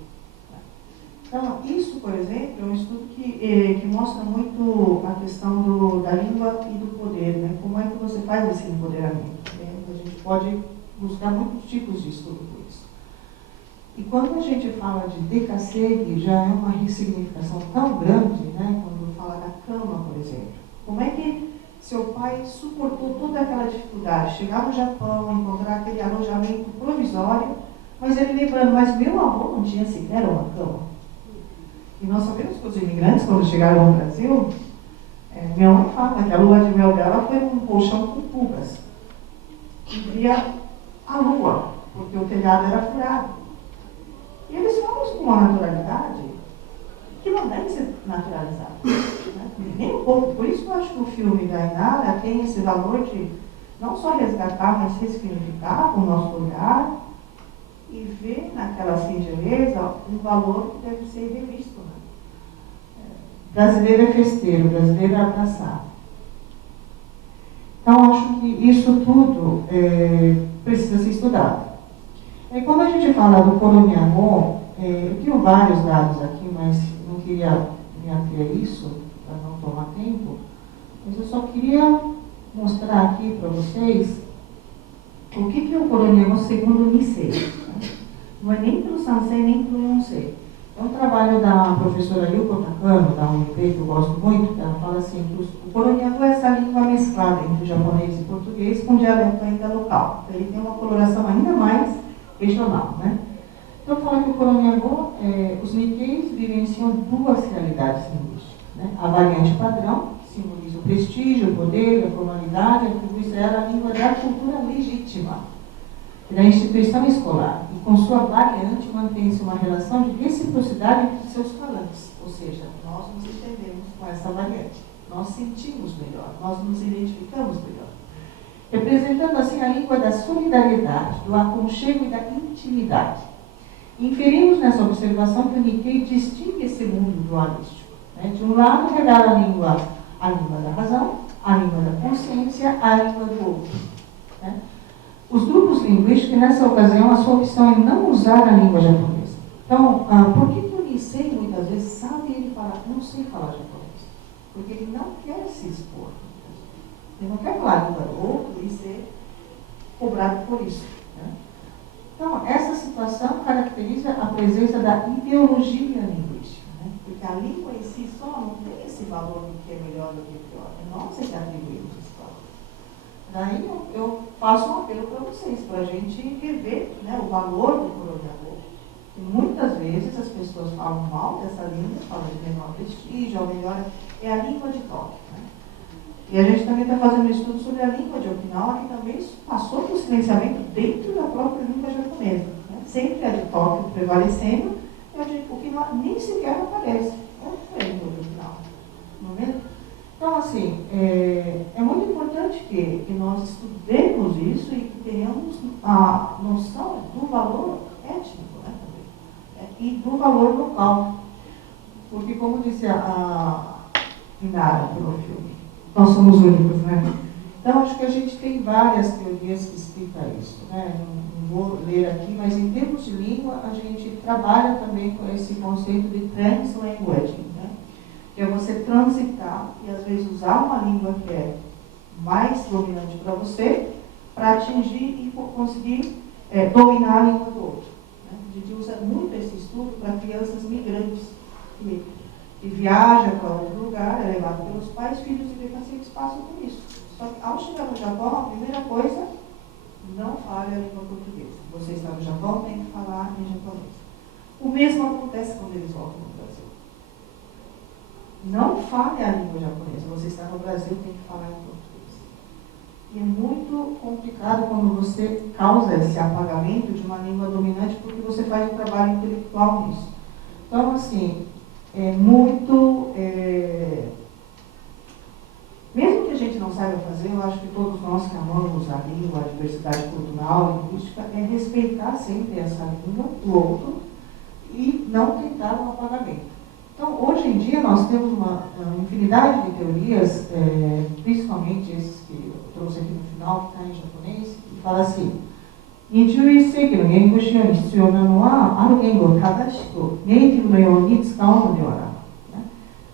Então, isso, por exemplo, é um estudo que mostra muito a questão da língua e do poder, né? Como é que você faz esse empoderamento? A gente pode buscar muitos tipos de estudo por isso. E quando a gente fala de decassegue, já é uma ressignificação tão grande, né? Quando fala da cama, por exemplo. Como é que seu pai suportou toda aquela dificuldade? Chegar no Japão, encontrar aquele alojamento provisório, mas ele lembrando, mas meu avô não tinha sequer uma cama. E nós sabemos que os imigrantes, quando chegaram no Brasil, minha mãe fala que a lua de mel dela foi um colchão com pulgas. E via a lua, porque o telhado era furado. E eles falam isso com uma naturalidade que não deve ser naturalizada. Né? Nem um pouco. Por isso que eu acho que o filme da Inara tem esse valor de não só resgatar, mas ressignificar o nosso olhar e ver naquela singeleza um valor que deve ser revisto. Né? Brasileiro é festeiro, brasileiro é abraçar. Então, acho que isso tudo precisa ser estudado. Quando a gente fala do Coronhagô, eu tenho vários dados aqui, mas não queria me ater a isso, para não tomar tempo, mas eu só queria mostrar aqui para vocês o que é o Coronhagô segundo o Nisei. Né? Não é nem pelo Sansei, nem pelo Yonsei. É um trabalho da professora Yuko Takano, da UNB, que eu gosto muito, que ela fala assim, que o Coronhagô é essa língua mesclada entre japonês e português com dialeto ainda local. Então, ele tem uma coloração ainda mais regional. Né? Então, fala que o Coronhagô, os Nikkeis vivenciam duas realidades linguísticas. Né? A variante padrão, que simboliza o prestígio, o poder, a formalidade, atribui-se a ela a língua da cultura legítima, da instituição escolar, e com sua variante mantém-se uma relação de reciprocidade entre seus falantes, ou seja, nós nos entendemos com essa variante, nós sentimos melhor, nós nos identificamos melhor, representando assim a língua da solidariedade, do aconchego e da intimidade. Inferimos nessa observação que o Nikkei distingue esse mundo dualístico. Né? De um lado, revela a língua da razão, a língua da consciência, a língua do outro. Né? Os grupos linguísticos, nessa ocasião, a sua opção é não usar a língua japonesa. Então, por que o Nisei, muitas vezes, sabe ele falar, não sei falar japonês? Porque ele não quer se expor. Ele não quer falar a língua do outro e ser cobrado por isso. Né? Então, essa situação caracteriza a presença da ideologia linguística. Né? Porque a língua em si só não tem esse valor do que é melhor do que é pior. É nós que atribuímos esse valor. Daí eu faço um apelo para vocês, para a gente rever, né, o valor do Coronhagô. E muitas vezes as pessoas falam mal dessa língua, falam de menor prestígio, ou melhor, é a língua de Tóquio. Né? E a gente também está fazendo um estudo sobre a língua de Okinawa, que também passou por silenciamento dentro da própria língua japonesa. Né? Sempre a de Tóquio prevalecendo, e a de Okinawa nem sequer aparece. Onde foi a língua de Okinawa? Não é mesmo? Então, assim, é muito importante que nós estudemos isso e que tenhamos a noção do valor étnico, né, também, e do valor local. Porque, como disse a Inara pelo filme, nós somos únicos, né? Então, acho que a gente tem várias teorias que explicam isso, né? Não vou ler aqui, mas em termos de língua, a gente trabalha também com esse conceito de translanguaging, né? Que é você transitar e às vezes usar uma língua que é mais dominante para você, para atingir e conseguir dominar a língua do outro. Né? A gente usa muito esse estudo para crianças migrantes, que viajam para outro lugar, é levado pelos pais, filhos independentes passam por isso. Só que ao chegar no Japão, a primeira coisa, não fale a língua portuguesa. Você está no Japão, tem que falar em japonês. O mesmo acontece quando eles voltam no Brasil. Não fale a língua japonesa. Você está no Brasil, tem que falar em português. E é muito complicado quando você causa esse apagamento de uma língua dominante, porque você faz um trabalho intelectual nisso. Então, assim, é muito... Mesmo que a gente não saiba fazer, eu acho que todos nós que amamos a língua, a diversidade cultural, a linguística, é respeitar sempre essa língua do outro e não tentar um apagamento. Então, hoje em dia, nós temos uma infinidade de teorias, principalmente esses que eu trouxe aqui no final, que está em japonês, que fala assim: 21世紀の言語使用に必要なのは、ある言語を正しくネイティブのように使うのではない。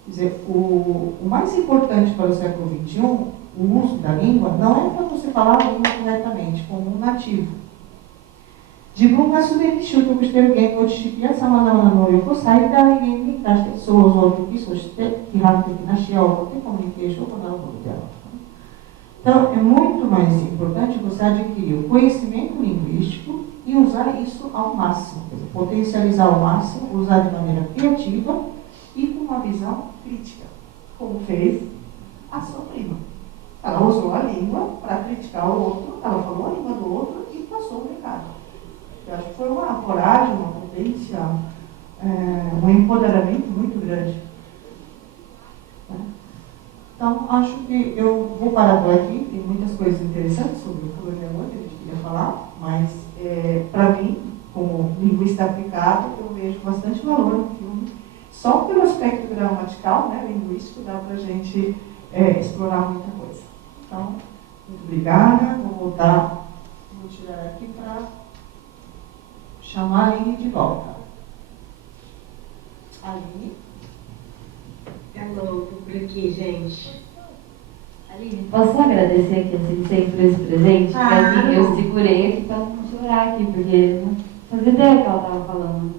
Quer dizer, o mais importante para o século XXI, o uso da língua, não é para você falar a língua corretamente, como um nativo. 自分がすでに習得している言語知識やさまざまな能力を最大限に生かして創造的、そして批判的な視野を持ってコミュニケーションを行うことである。Então, é muito mais importante você adquirir o conhecimento linguístico e usar isso ao máximo, quer dizer, potencializar ao máximo, usar de maneira criativa e com uma visão crítica, como fez a sua prima. Ela usou a língua para criticar o outro, ela falou a língua do outro e passou o recado. Eu acho que foi uma coragem, uma potência, um empoderamento muito grande. Né? Então, acho que eu vou parar por aqui. Tem muitas coisas interessantes sobre o colonialismo que a gente queria falar, mas, para mim, como linguista aplicado, eu vejo bastante valor no filme. Só pelo aspecto gramatical, né, linguístico, dá para a gente explorar muita coisa. Então, muito obrigada. Vou tirar aqui para chamar a Aline de volta. Aline. Alô, tô por aqui, gente. Aline, posso agradecer aqui a Sensei por esse presente? Porque assim, eu segurei aqui para não chorar aqui, porque não fazia ideia que ela estava falando.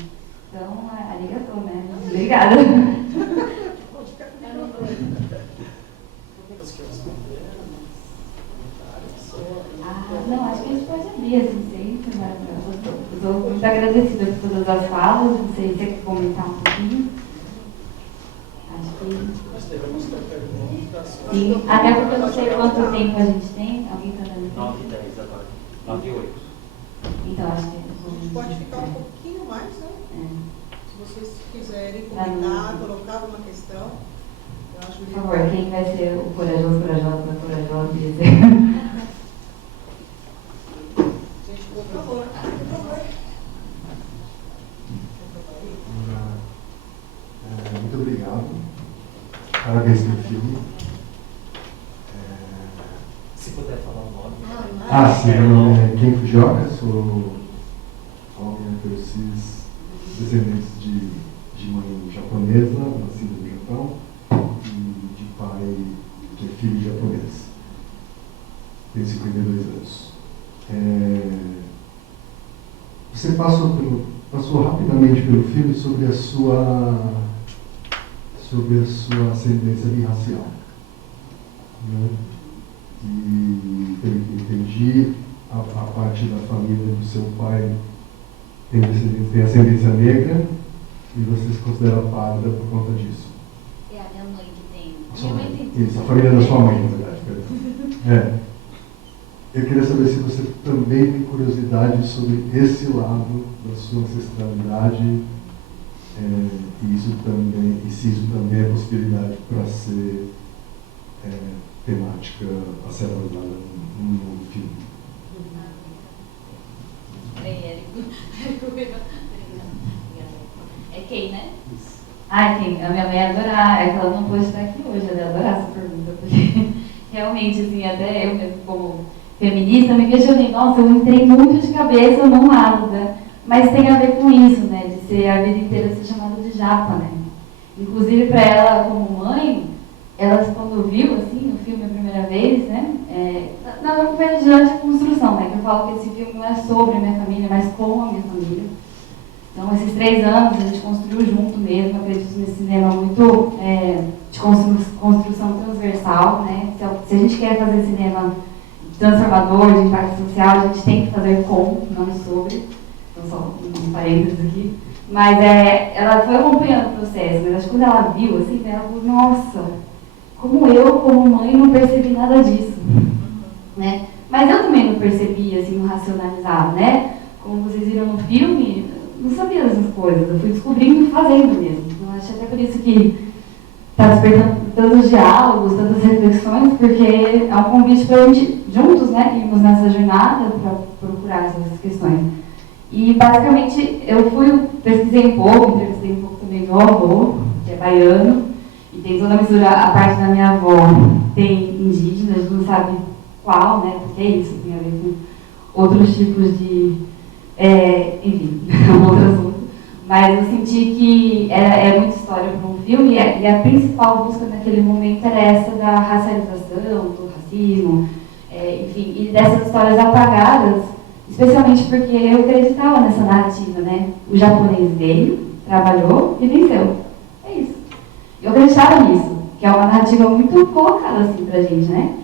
Então, arigatou, né? Obrigada. Não, acho que a gente pode abrir assim sempre, mas eu estou muito agradecida por todas as falas. Não sei se você quer comentar um pouquinho. Acho que. Sim, até porque eu não sei quanto tempo a gente tem. Alguém está dando tempo? 9 e 10 agora. 9 e 8. Então, acho que. A gente pode ficar um pouquinho mais, né? Se vocês quiserem comentar, colocar alguma questão, eu acho que. Por favor, quem vai ser o corajoso, corajosa? Gente, por favor. Muito obrigado. Parabéns pelo filme. Se puder falar o nome. Sim, meu nome é Ken Fujioka, sou homem cis, descendente de mãe japonesa, nascido no Japão, e de pai que é filho japonês. Tenho 52 anos. Você passou rapidamente pelo filme sobre a sua ascendência birracial, né? E pelo que entendi, a parte da família do seu pai tem ascendência negra e você se considera parda por conta disso. É a minha mãe que tem. A sua mãe. Isso, a família da sua mãe, na verdade, perdão. Eu queria saber se você também tem curiosidade sobre esse lado da sua ancestralidade, e se isso também é possibilidade para ser temática a ser abordada num novo filme. É quem, né? Isso. Quem? A minha mãe ia adorar. É que ela não pôde estar aqui hoje, ela ia adorar essa pergunta, porque realmente, assim, até eu mesmo como feminista me questionei, nossa, eu entrei muito de cabeça num lado, né? Mas tem a ver com isso, né? De ser a vida inteira ser chamada de japa, né? Inclusive para ela, como mãe, ela quando viu, assim, no filme a primeira vez, né? Não foi diante da construção, né? Que eu falo que esse filme não é sobre a minha família, mas com a minha família. Então, esses 3 anos a gente construiu junto mesmo, acredito nesse cinema muito de construção transversal, né? Se a gente quer fazer cinema transformador, de impacto social, a gente tem que fazer com, não sobre. Então, só um parênteses aqui. Mas ela foi acompanhando o processo, mas acho que quando ela viu, assim, ela falou, nossa, como eu, como mãe, não percebi nada disso. Né? Mas eu também não percebi, assim, não racionalizava, né? Como vocês viram no filme, não sabia dessas coisas, eu fui descobrindo e fazendo mesmo. Então, acho até por isso que está despertando tantos diálogos, tantas reflexões, porque é um convite para a gente, juntos, né, irmos nessa jornada para procurar essas questões. E, basicamente, pesquisei um pouco, entrevistei um pouco também meu avô, que é baiano, e tem toda a mistura, a parte da minha avó tem indígena, a gente não sabe qual, né, porque é isso, tem a ver com outros tipos de, enfim, é um outro assunto. Mas eu senti que é muita história para um filme, e a principal busca naquele momento era essa da racialização, do racismo, enfim, e dessas histórias apagadas, especialmente porque eu acreditava nessa narrativa, né? O japonês veio, trabalhou e venceu. É isso. Eu acreditava nisso, que é uma narrativa muito colocada assim pra gente, né?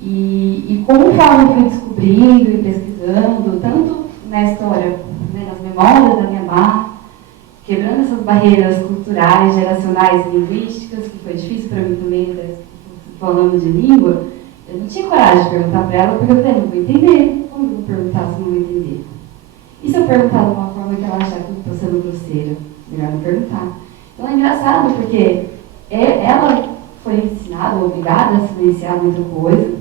E conforme eu fui descobrindo e pesquisando, tanto na história, né, nas memórias da minha mãe, quebrando essas barreiras culturais, geracionais e linguísticas, que foi difícil para mim também, falando de língua, eu não tinha coragem de perguntar para ela, porque eu falei, não vou entender. Como eu vou perguntar se não vou entender? E se eu perguntar de uma forma que ela achar que eu estou sendo grosseira? Melhor não perguntar. Então é engraçado, porque ela foi ensinada, obrigado, obrigada a silenciar muita coisa.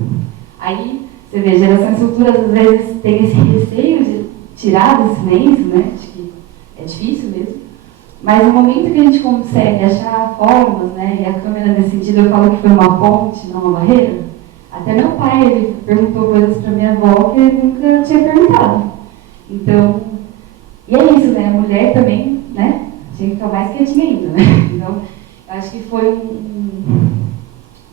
Aí, você vê, gerações futuras às vezes têm esse receio de tirar do silêncio, né? Acho que é difícil mesmo. Mas no momento que a gente consegue achar formas, né? E a câmera nesse sentido eu falo que foi uma ponte, não uma barreira. Até meu pai, ele perguntou coisas para minha avó que ele nunca tinha perguntado. Então, e é isso, né? A mulher também, né? Tinha que ficar mais quietinha ainda, né? Então, eu acho que foi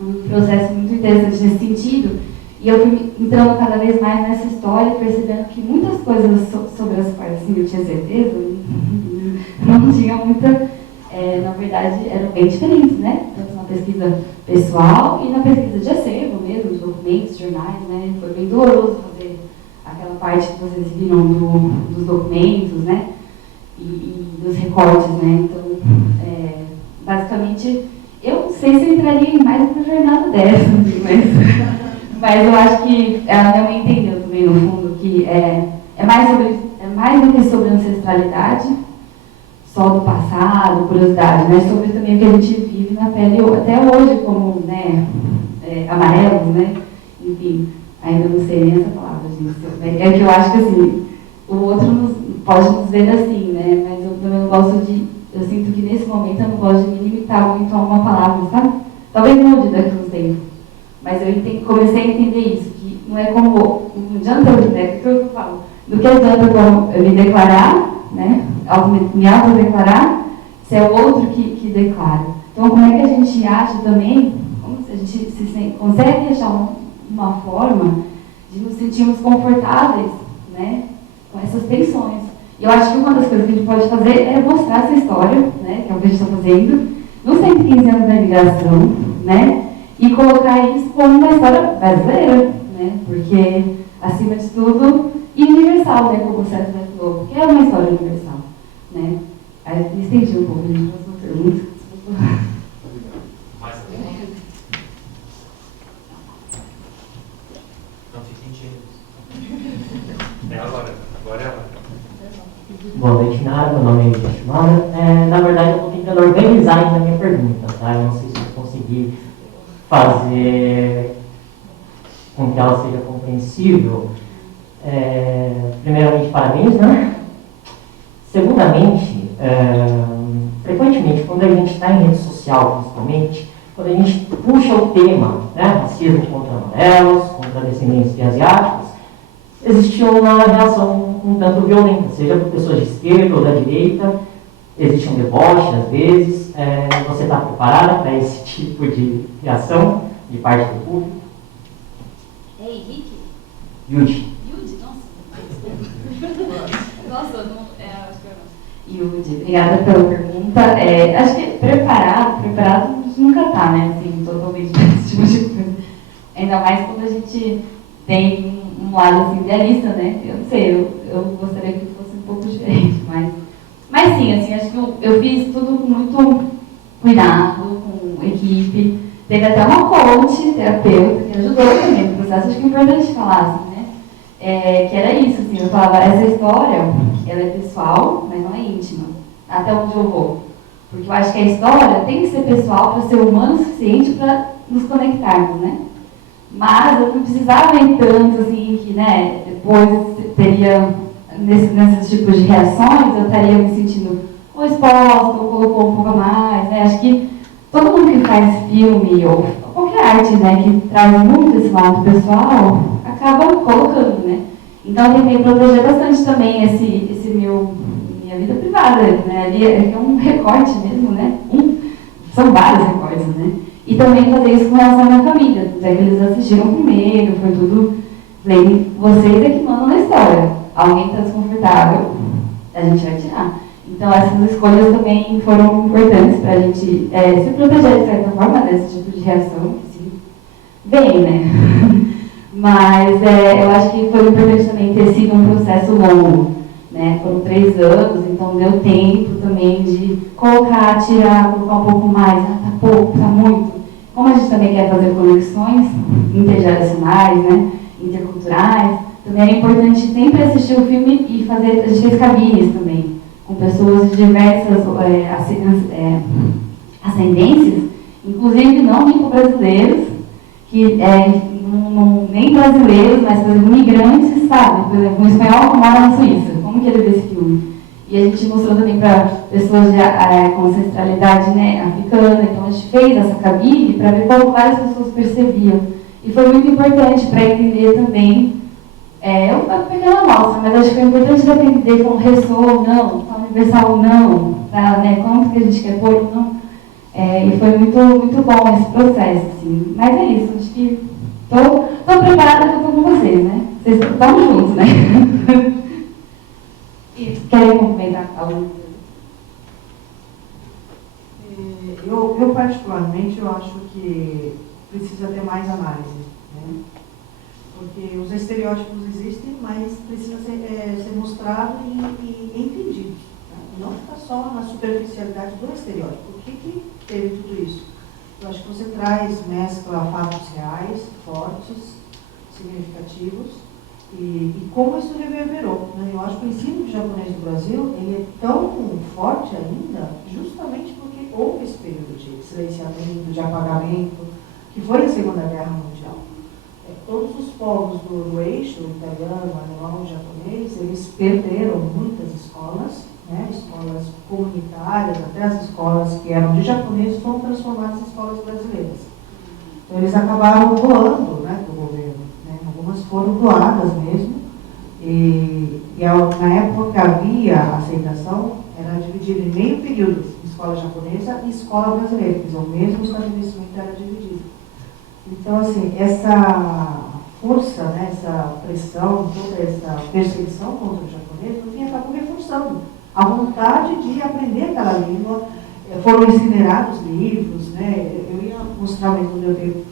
um processo muito interessante nesse sentido. E eu fui entrando cada vez mais nessa história, percebendo que muitas coisas sobre as quais assim, eu tinha certeza, não tinha muita, na verdade, eram bem diferentes, né? Tanto na pesquisa pessoal e na pesquisa de acervo mesmo, de documentos, jornais, né? Foi bem doloroso fazer aquela parte que vocês viram dos documentos, né? E dos recortes, né? Então, basicamente, eu não sei se eu entraria em mais uma jornada dessa, assim, mas eu acho que ela minha mãe entendeu também, no fundo, que é mais do que sobre ancestralidade, só do passado, curiosidade, mas sobre também o que a gente vive na pele até hoje, como, né, amarelos, né? Enfim, ainda não sei nem essa palavra, gente. É que eu acho que, assim, o outro pode nos ver assim, né? Mas eu também não gosto eu sinto que nesse momento eu não gosto de me limitar muito a uma palavra, sabe? Talvez mude daqui a um tempo. Mas eu comecei a entender isso, que não é como, não adianta eu, né, que eu falo, do que adianta eu me declarar, né, me autodeclarar, se é o outro que declara. Então, como é que a gente acha também, como se a gente consegue achar uma forma de nos sentirmos confortáveis, né, com essas tensões. E eu acho que uma das coisas que a gente pode fazer é mostrar essa história, né, que é o que a gente está fazendo, nos 115 anos da imigração, né, e colocar isso como uma história brasileira, né? Porque, acima de tudo, e universal, né? Como o César falou, porque é uma história universal, né? Aí me estendi um pouco, a gente faz uma pergunta. Mais alguma? Não fiquem tímidos. É agora é agora. Boa noite, Nara. Meu nome é Yashimara. Na verdade, eu estou tentando organizar ainda a minha pergunta, tá? Eu não sei se eu consegui fazer com que ela seja compreensível. Primeiramente, parabéns, né? Segundamente, frequentemente, quando a gente está em rede social, principalmente, quando a gente puxa o tema, né, racismo contra amarelos, contra descendentes de asiáticos, existe uma reação um tanto violenta, seja por pessoas de esquerda ou da direita, existe um deboche às vezes. Você está preparada para esse tipo de reação de parte do público? É Henrique? Yudi, nossa. Nossa, não, acho que eu não. Yudi, obrigada pela pergunta. Acho que preparado a gente nunca está, né? Assim, totalmente desse tipo de coisa. Ainda mais quando a gente tem um lado assim, idealista, né? Eu não sei, eu gostaria que fosse um pouco diferente, mas sim, assim, acho que eu fiz tudo com muito cuidado, com equipe. Teve até uma coach, terapeuta, que ajudou também no processo. Acho que é importante falar, assim, né? Que era isso, assim, eu falava, essa história, ela é pessoal, mas não é íntima. Até onde eu vou. Porque eu acho que a história tem que ser pessoal para ser humano o suficiente para nos conectarmos, né? Mas eu não precisava ir tanto, assim, que, né, depois teria, nesses tipos de reações, eu estaria me sentindo ou exposta, ou colocou um pouco a mais, né? Acho que todo mundo que faz filme, ou qualquer arte, né, que traz muito esse lado pessoal, acaba colocando, né? Então eu tentei proteger bastante também minha vida privada, né? Ali é um recorte mesmo, né? São vários recortes, né? E também fazer isso com relação à minha família. Até que eles assistiram primeiro, foi tudo. Falei, vocês é que mandam na história. Alguém está desconfortável, a gente vai tirar. Então essas escolhas também foram importantes para a gente se proteger de certa forma desse tipo de reação que se vem, né? Mas eu acho que foi importante também ter sido um processo longo, né? Foram 3 anos, então deu tempo também de colocar, tirar, colocar um pouco mais, tá pouco, tá muito. Como a gente também quer fazer conexões intergeracionais, né? Interculturais, também era importante sempre assistir o filme e fazer, a gente fez cabines também, com pessoas de diversas ascendências, inclusive não nipo-brasileiros, que nem brasileiros, mas, por exemplo, imigrantes, sabe? Por exemplo, um espanhol que mora na Suíça, como que ele vê esse filme? E a gente mostrou também para pessoas com ancestralidade, né, africana, então a gente fez essa cabine para ver como várias pessoas percebiam. E foi muito importante para entender também, uma pequena amostra, mas acho que foi importante para entender como ressoa ou não, como universal ou não, né, como que a gente quer pôr ou não. E foi muito, muito bom esse processo, assim. Mas é isso, acho que estou preparada para estar com vocês, né? Vocês estão juntos, né? E querem complementar algo? Eu particularmente, eu acho que precisa ter mais análise, né? Porque os estereótipos existem, mas precisa ser mostrado e entendido. Não ficar só na superficialidade do estereótipo. O que teve tudo isso? Eu acho que você mescla fatos reais, fortes, significativos, e como isso reverberou. Né? Eu acho que o ensino de japonês no Brasil ele é tão forte ainda, justamente porque houve esse período de silenciamento, de apagamento, que foi a Segunda Guerra Mundial. Todos os povos do eixo, italiano, alemão, japonês, eles perderam muitas escolas, né, escolas comunitárias, até as escolas que eram de japoneses foram transformadas em escolas brasileiras. Então eles acabaram doando, né, do governo. Né, algumas foram doadas mesmo, e na época que havia aceitação, era dividido em meio período, escola japonesa e escola brasileira, quer dizer, o mesmo estabelecimento era dividido. Então, assim, essa força, né, essa pressão, toda essa perseguição contra o japonês, no fim, acabou reforçando a vontade de aprender aquela língua. Foram incinerados livros, né? Eu ia mostrar um exemplo.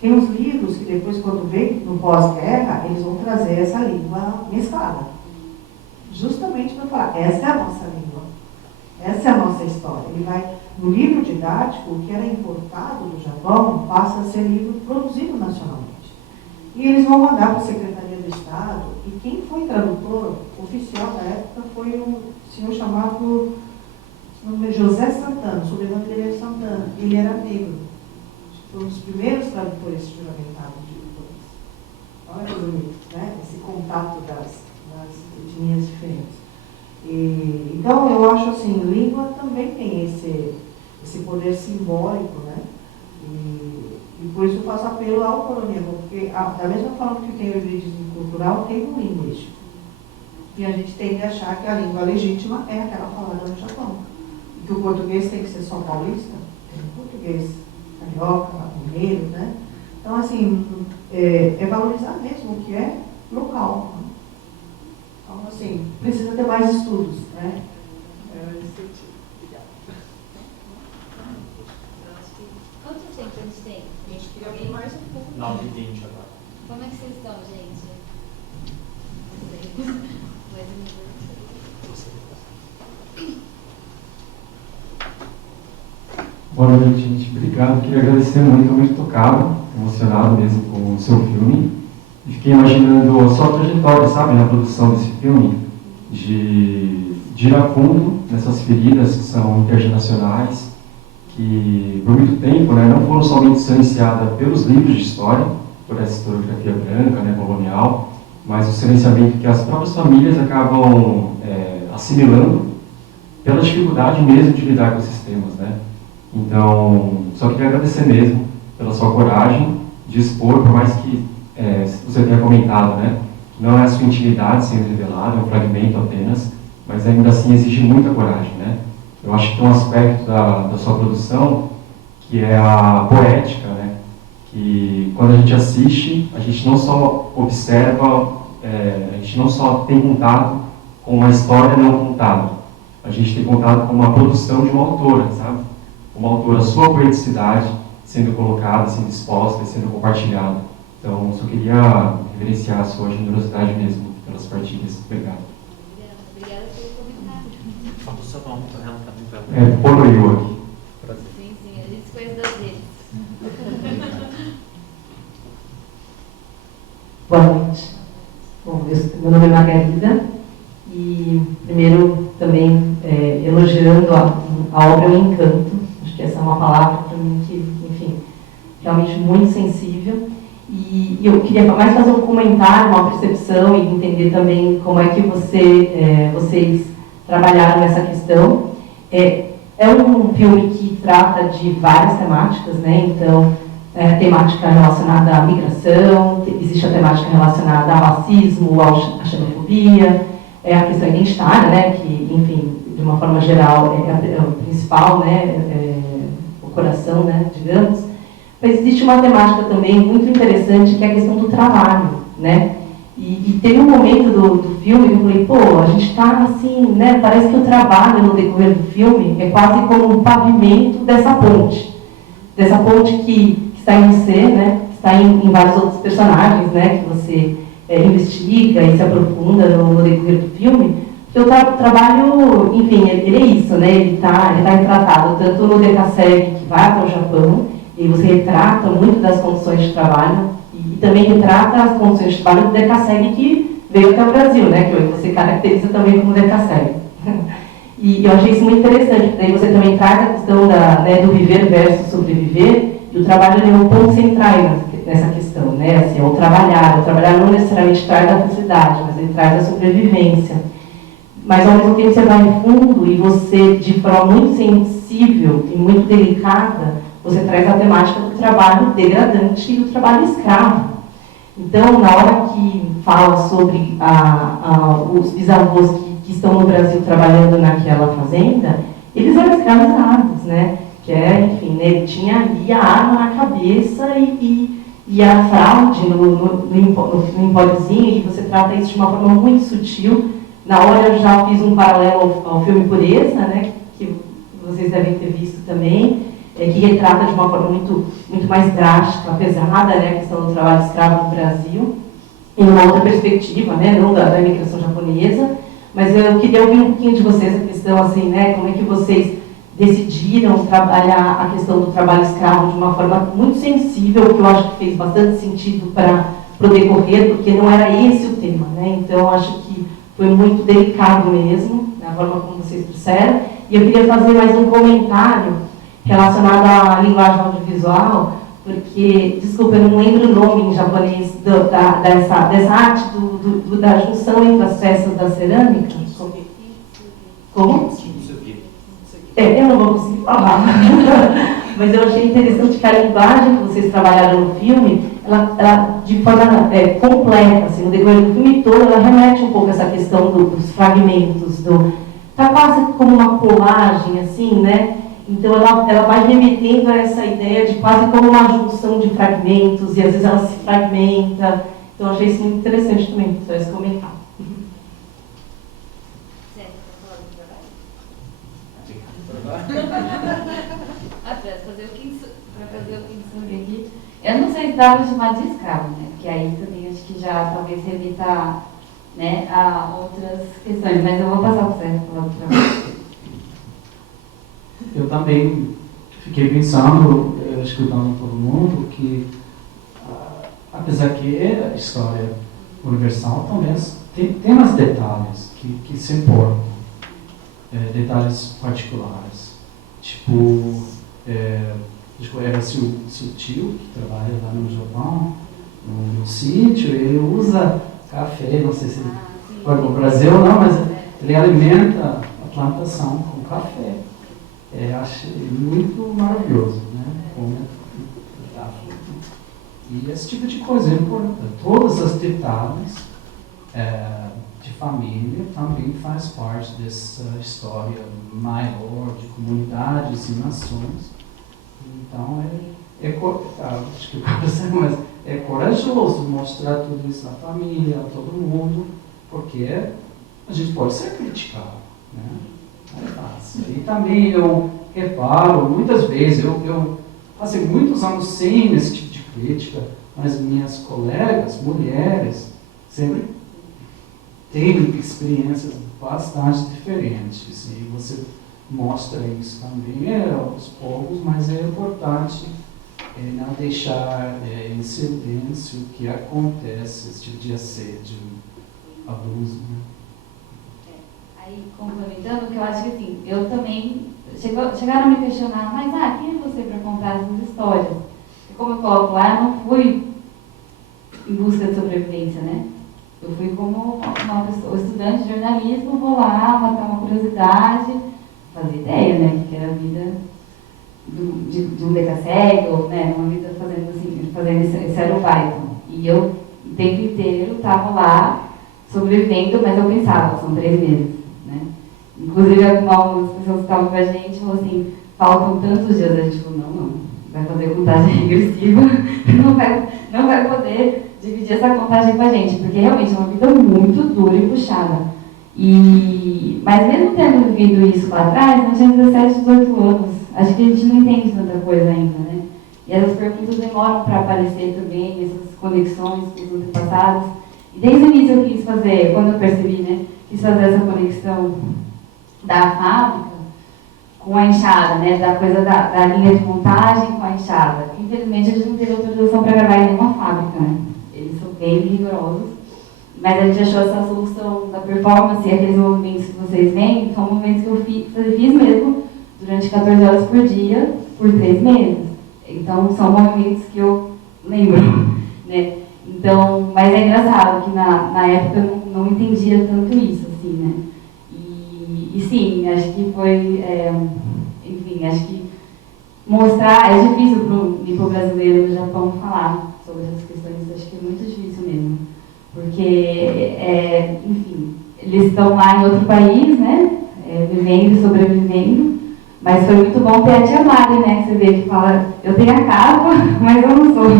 Tem uns livros que depois, quando vem no pós-guerra, eles vão trazer essa língua mesclada. Justamente para falar, essa é a nossa língua, essa é a nossa história. Ele vai, no livro didático, o que era importado do Japão passa a ser livro produzido nacionalmente. E eles vão mandar para a Secretaria do Estado, e quem foi tradutor oficial da época foi um senhor chamado José Santana, o sobrenome dele é Santana, ele era negro. Foi um dos primeiros tradutores juramentados de livros. Olha que bonito, né? Esse contato das etnias diferentes. Então, eu acho assim, língua também tem esse poder simbólico, né? E por isso eu faço apelo ao colonialismo, porque da mesma forma que tem o hibridismo cultural, tem o linguístico. E a gente tende a achar que a língua legítima é aquela falada no Japão. E que o português tem que ser só paulista, tem o português carioca, mineiro, né? Então, assim, é valorizar mesmo o que é local. Né? Então, assim, precisa ter mais estudos, né? Quanto tempo a gente tem? A gente tem mais um pouco. 9h20 agora. Como é que vocês estão, gente? Mais um minuto. Boa noite, gente. Obrigado. Queria agradecer muito tocado, emocionado mesmo com o seu filme. E fiquei imaginando a sua trajetória, sabe, na produção desse filme, de ir a fundo nessas feridas que são intergeracionais, que por muito tempo, né, não foram somente silenciadas pelos livros de história, por essa historiografia branca, né, colonial, mas o silenciamento que as próprias famílias acabam assimilando pela dificuldade mesmo de lidar com esses temas, né? Então, só queria agradecer mesmo pela sua coragem de expor, por mais que você tenha comentado, né, que não é a sua intimidade sendo revelada, é um fragmento apenas, mas ainda assim exige muita coragem, né? Eu acho que tem um aspecto da sua produção que é a poética, né? Que quando a gente assiste, a gente não só observa, a gente não só tem contato com uma história não contada, a gente tem contato com uma produção de uma autora, sabe? Uma autora, sua poeticidade sendo colocada, sendo exposta e sendo compartilhada. Então, só queria reverenciar a sua generosidade mesmo pelas partilhas. Obrigado. Obrigada pelo comentário. Fala o seu nome, então ela também vai. Poroyo aqui. Prazer. Sim, a gente se conhece das redes. Boa noite. Bom, meu nome é Margarida e primeiro também elogiando a obra é um encanto. Acho que essa é uma palavra especial para mim, que, enfim, realmente muito sensível. E eu queria mais fazer um comentário, uma percepção e entender também como é que vocês trabalharam essa questão. É um filme que trata de várias temáticas, né? Então, temática relacionada à migração, existe a temática relacionada ao racismo, à xenofobia, a questão identitária, né? Que, enfim, de uma forma geral, é o principal, né? O coração, né? Digamos. Mas existe uma temática também muito interessante, que é a questão do trabalho, né? E teve um momento do filme que eu falei, pô, a gente está assim, né? Parece que o trabalho no decorrer do filme é quase como um pavimento dessa ponte que está em você, né? Que está em vários outros personagens, né? Que você investiga e se aprofunda no decorrer do filme. Porque o trabalho, enfim, ele é isso, né? Ele tá retratado tanto no DKSEG, que vai até o Japão, e você retrata muito das condições de trabalho, e também retrata as condições de trabalho do DKSEG que veio até o Brasil, né? Que você caracteriza também como DKSEG. E eu achei isso muito interessante, porque daí você também traz a questão do viver versus sobreviver, e o trabalho é um ponto central nessa questão, né? Assim, o trabalhar não necessariamente traz a felicidade, mas ele traz a sobrevivência. Mas ao mesmo tempo você vai fundo e você, de forma muito sensível e muito delicada, você traz a temática do trabalho degradante e do trabalho escravo. Então, na hora que fala sobre os bisavós que estão no Brasil trabalhando naquela fazenda, eles eram escravizados, né? Que enfim, né, ele tinha ali a arma na cabeça e a fraude no empóriozinho, e você trata isso de uma forma muito sutil. Na hora eu já fiz um paralelo ao filme Pureza, né? Que vocês devem ter visto também. Que retrata de uma forma muito mais drástica, pesada, né, a questão do trabalho escravo no Brasil, em uma outra perspectiva, né, não da imigração japonesa, mas eu queria ouvir um pouquinho de vocês a questão, assim, né, como é que vocês decidiram trabalhar a questão do trabalho escravo de uma forma muito sensível, que eu acho que fez bastante sentido para o decorrer, porque não era esse o tema, né, então eu acho que foi muito delicado mesmo, a forma como vocês trouxeram, e eu queria fazer mais um comentário relacionado à linguagem audiovisual, porque, desculpa, eu não lembro o nome em japonês dessa arte da junção entre as peças da cerâmica. Como? Eu não vou conseguir falar. Mas eu achei interessante que a linguagem que vocês trabalharam no filme, ela de forma completa, assim, no decorrer do filme todo, ela remete um pouco a essa questão dos fragmentos, tá quase como uma colagem, assim, né? Então, ela vai remetendo a essa ideia de quase como uma junção de fragmentos, e às vezes ela se fragmenta. Então, eu achei isso muito interessante também, só esse comentário. Certo, para fazer o kintsugi aqui. Eu não sei se dá para chamar de escravo, né? Porque aí também acho que já talvez remita, né, a outras questões, mas eu vou passar para o Sérgio falar do trabalho. Eu também fiquei pensando, escutando todo mundo, que apesar que é a história universal, também tem umas detalhes que se importam, detalhes particulares. Tipo, era seu tio, que trabalha lá no Japão, no sítio, ele usa café, não sei se foi no Brasil ou não, mas ele alimenta a plantação com café. Achei muito maravilhoso, né? E esse tipo de coisa é importante. Todos os detalhes de família também faz parte dessa história maior de comunidades e nações. Então, acho que mas é corajoso mostrar tudo isso na família, a todo mundo, porque a gente pode ser criticado, né? É fácil. E também eu reparo, muitas vezes, eu passei muitos anos sem esse tipo de crítica, mas minhas colegas, mulheres, sempre têm experiências bastante diferentes. E você mostra isso também aos poucos, mas é importante não deixar em silêncio o que acontece, esse tipo de assédio, abuso, né? Aí, complementando, que eu acho que assim, eu também, chegaram a me questionar, mas quem é você para contar essas histórias? E como eu coloco lá, eu não fui em busca de sobrevivência, né? Eu fui como uma pessoa, estudante de jornalismo, vou lá, matar uma curiosidade, fazer ideia, né? Que era a vida de um decasséculo, né? Uma vida fazendo esse era o Python. E eu, o tempo inteiro, estava lá, sobrevivendo, mas eu pensava, são 3 meses, né? Inclusive, algumas pessoas que estavam com a gente falaram assim, faltam tantos dias. A gente falou, não, vai fazer contagem regressiva, não vai poder dividir essa contagem com a gente, porque realmente é uma vida muito dura e puxada. Mas mesmo tendo vivido isso lá atrás, nós tínhamos 17, 18 anos, acho que a gente não entende tanta coisa ainda, né? E essas perguntas demoram para aparecer também, essas conexões com os antepassados. E desde o início eu quis fazer, quando eu percebi, né, quis fazer essa conexão da fábrica com a enxada, né, da coisa da linha de montagem com a enxada. Infelizmente a gente não teve autorização para gravar em nenhuma fábrica, né? Eles são bem rigorosos. Mas a gente achou essa solução da performance e aqueles movimentos que vocês veem, são movimentos que eu fiz mesmo durante 14 horas por dia, por 3 meses. Então, são movimentos que eu lembro, né? Então, mas é engraçado que na época eu não entendia tanto isso, assim, né? E sim, acho que foi, enfim, acho que mostrar, é difícil para o nipo brasileiro no Japão falar sobre essas questões, acho que é muito difícil mesmo. Porque, enfim, eles estão lá em outro país, né? Vivendo, sobrevivendo. Mas foi muito bom ter a tia Mari, né? Que você vê que fala, eu tenho a capa, mas eu não sou.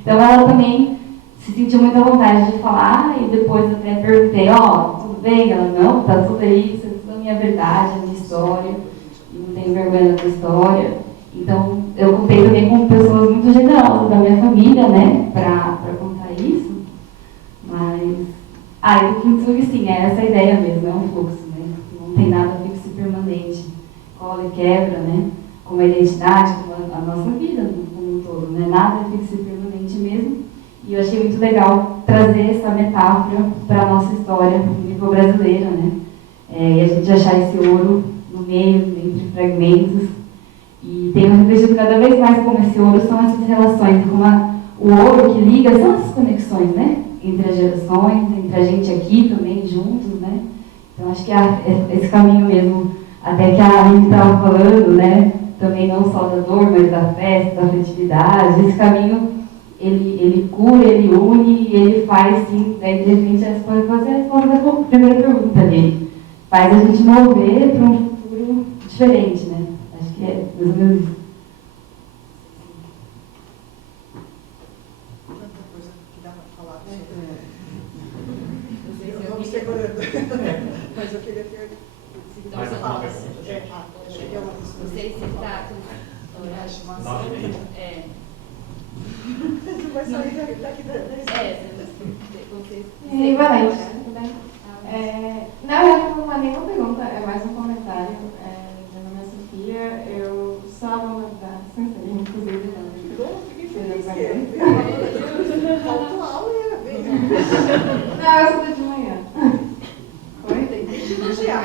Então ela também se sentiu muita vontade de falar e depois até perguntei, tudo bem? Ela, não, tá tudo aí, isso é tudo a minha verdade, a minha história. E não tenho vergonha da história. Então eu contei também com pessoas muito generosas da minha família, né? Pra contar isso. Mas, do Kintsugi, sim, é essa a ideia mesmo, é um fluxo, né? Não tem nada fixo e permanente. Cola e quebra, né? Como a identidade, como a nossa vida como um todo, né? Nada é fixo e permanente mesmo. E eu achei muito legal trazer essa metáfora para a nossa história nipo-brasileira, né? E a gente achar esse ouro no meio, entre fragmentos. E tenho refletido cada vez mais como esse ouro são essas relações, como o ouro que liga são essas conexões, né? Entre as gerações, entre a gente aqui também, juntos, né? Então acho que esse caminho mesmo, até que a Aline estava falando, né? Também não só da dor, mas da festa, da afetividade, esse caminho, ele cura, ele une e ele faz, sim, daí de repente a pode fazer a resposta da primeira pergunta ali. Faz a gente mover para um futuro diferente, né? Acho que é mais ou menos isso. Mas eu queria ter... Mais uma pergunta. Não sei se está com horário. 9h30. Vai sair daqui da Boa noite, tudo bem? Não, não é nenhuma pergunta, é mais um comentário. Meu nome é Sofia, eu sou aluna da Sanseria, inclusive. Faltou aula e era bem. Não, eu sou de manhã. Oi? Tem que elogiar.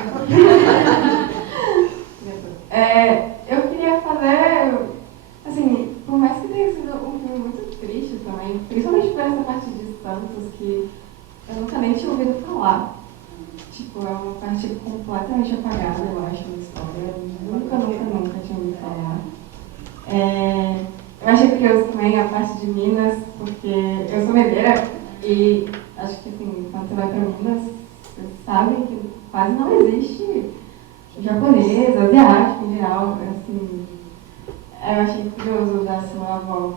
Eu queria fazer, assim, por mais que tenha sido um filme muito triste também, principalmente por essa parte de Santos, que eu nunca nem tinha ouvido falar. Tipo, é uma parte completamente apagada, eu acho, na história. Eu nunca tinha ouvido falar. Eu achei curioso também a parte de Minas, porque eu sou mineira e acho que, assim, quando você vai para Minas, vocês sabem que quase não existe japonês, asiático em geral. Assim, eu achei curioso da sua avó,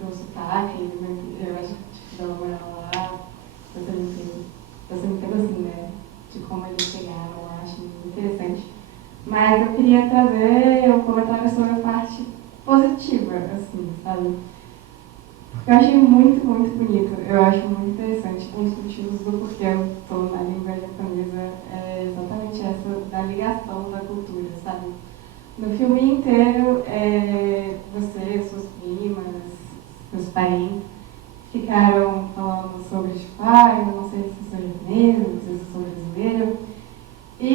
do sotaque, eu acho que ela morava lá, você me entende assim, né? De como eles chegaram, eu acho muito interessante. Mas eu queria trazer um comentário sobre a parte positiva, assim, sabe? Porque eu achei muito, muito bonito. Eu acho muito interessante. Um dos motivos do porquê eu estou na língua japonesa é exatamente essa da ligação da cultura, sabe? No filme inteiro, você, suas primas, seus parentes ficaram falando sobre, tipo, eu não sei se sou japonesa, não sei se sou brasileira. E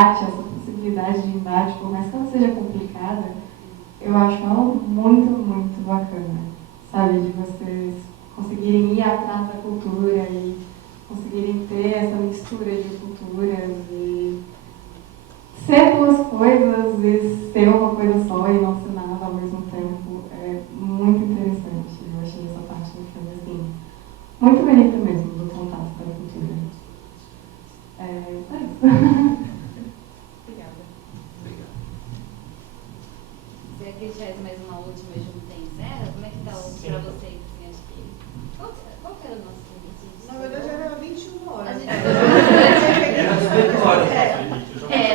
arte, essa possibilidade de arte, por mais que ela seja complicada, eu acho ela muito, muito bacana, sabe? De vocês conseguirem ir atrás da cultura e conseguirem ter essa mistura de culturas e ser duas coisas e ser uma coisa só e não ser nada ao mesmo tempo é muito interessante. Eu achei essa parte do filme assim, muito bonita mesmo, do contato com a cultura. É isso. Obrigada. Você acredita mais uma última e junto tem zero? Como é que tá pra vocês? Assim, acho que... Qual que era o nosso limite? Na verdade era 21 horas. A gente Era 18 horas.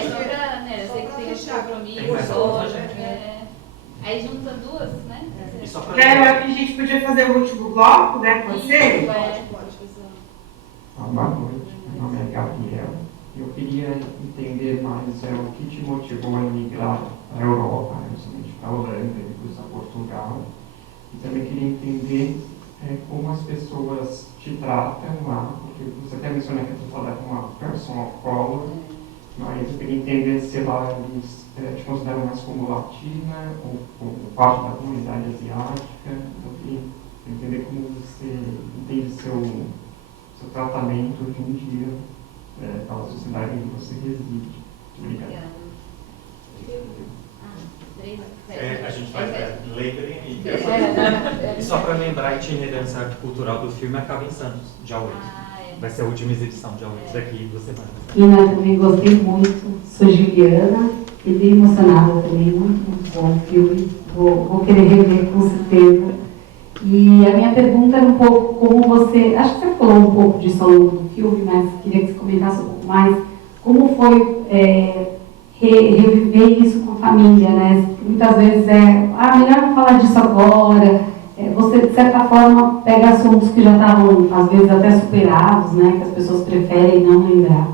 só pra, né, eu sei que tem esse compromisso hoje, aí junta duas, né? E só pra... Eu acho que a gente podia fazer o último bloco, né? Pode ser? Pode, pessoal. Boa noite, meu nome é Gabriel. Eu queria entender mais o que te motivou a emigrar para a Europa, principalmente para a Holanda e depois para Portugal. E também queria entender como as pessoas te tratam lá, porque você até mencionou que você trabalha com uma personal color, mas eu queria entender se lá eles te consideram mais como latina ou como parte da comunidade asiática. Eu queria entender como você entende seu tratamento hoje em dia pela sociedade em que você reside. Obrigada. A gente faz lettering e só para lembrar, a itinerância cultural do filme acaba em Santos, dia 8. Vai ser a última exibição, dia 8 daqui, você vai. E eu também gostei muito, sou Juliana, e bem emocionada também, muito bom o filme, vou querer rever com certeza. E a minha pergunta era um pouco como você, acho que você falou um pouco disso ao longo do filme, mas queria que você comentasse um pouco mais, como foi reviver isso com a família, né? Muitas vezes melhor não falar disso agora, você de certa forma pega assuntos que já estavam às vezes até superados, né? Que as pessoas preferem não lembrar,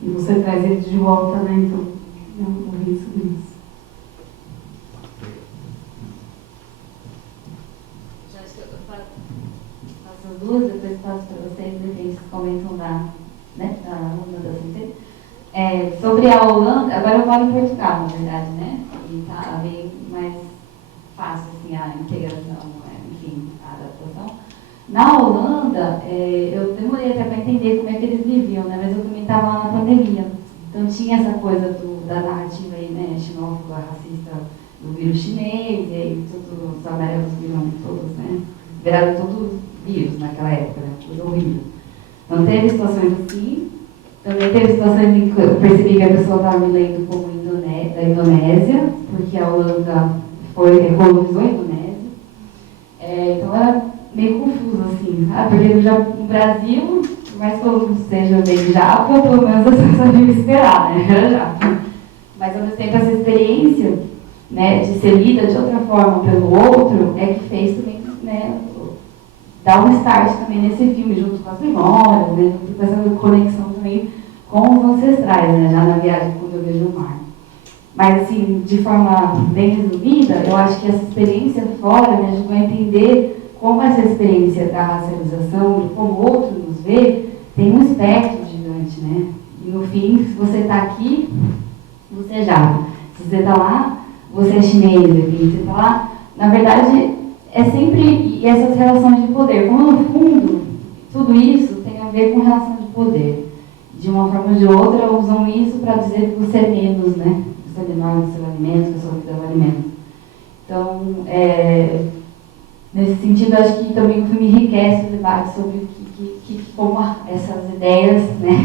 e você traz eles de volta, né? Então, eu ouvi sobre isso. Duas, depois passo para vocês, depois comentam da Holanda da CT. Sobre a Holanda, agora eu moro em Portugal, na verdade, né? E tá bem mais fácil, assim, a integração, enfim, a adaptação. Na Holanda, eu demorei até para entender como é que eles viviam, né? Mas eu também estava lá na pandemia. Então tinha essa coisa da narrativa aí, né? Xenófoba, racista, do vírus chinês, e aí todos os amarelos viram todos, né? Viraram todos vírus naquela época, né? Coisa horrível. Então teve situações assim, também teve situações em que eu percebi que a pessoa estava me lendo como da Indonésia, porque a Holanda colonizou a Indonésia. Então era meio confuso, assim, porque no Brasil, por mais que eu seja meio japa, pelo menos eu sabia esperar, né? Era japa. Mas ao mesmo tempo essa experiência, né, de ser lida de outra forma pelo outro, é que fez também, né, dar um start também nesse filme, junto com as memórias, né, com essa conexão também com os ancestrais, né, já na viagem quando eu vejo o mar. Mas, assim, de forma bem resumida, eu acho que essa experiência fora, né, a gente vai entender como essa experiência da racialização, de como o outro nos vê, tem um espectro gigante, né? E no fim, se você está aqui, você é japa. Se você está lá, você é chinês, enfim, você está lá, na verdade, é sempre essas relações de poder. Como no fundo, tudo isso tem a ver com relação de poder. De uma forma ou de outra, usam isso para dizer que você é menos, né? Você é menor no seu alimento, que eu sou que dá alimento. Então, nesse sentido, acho que também o filme enriquece o debate sobre como essas ideias, né,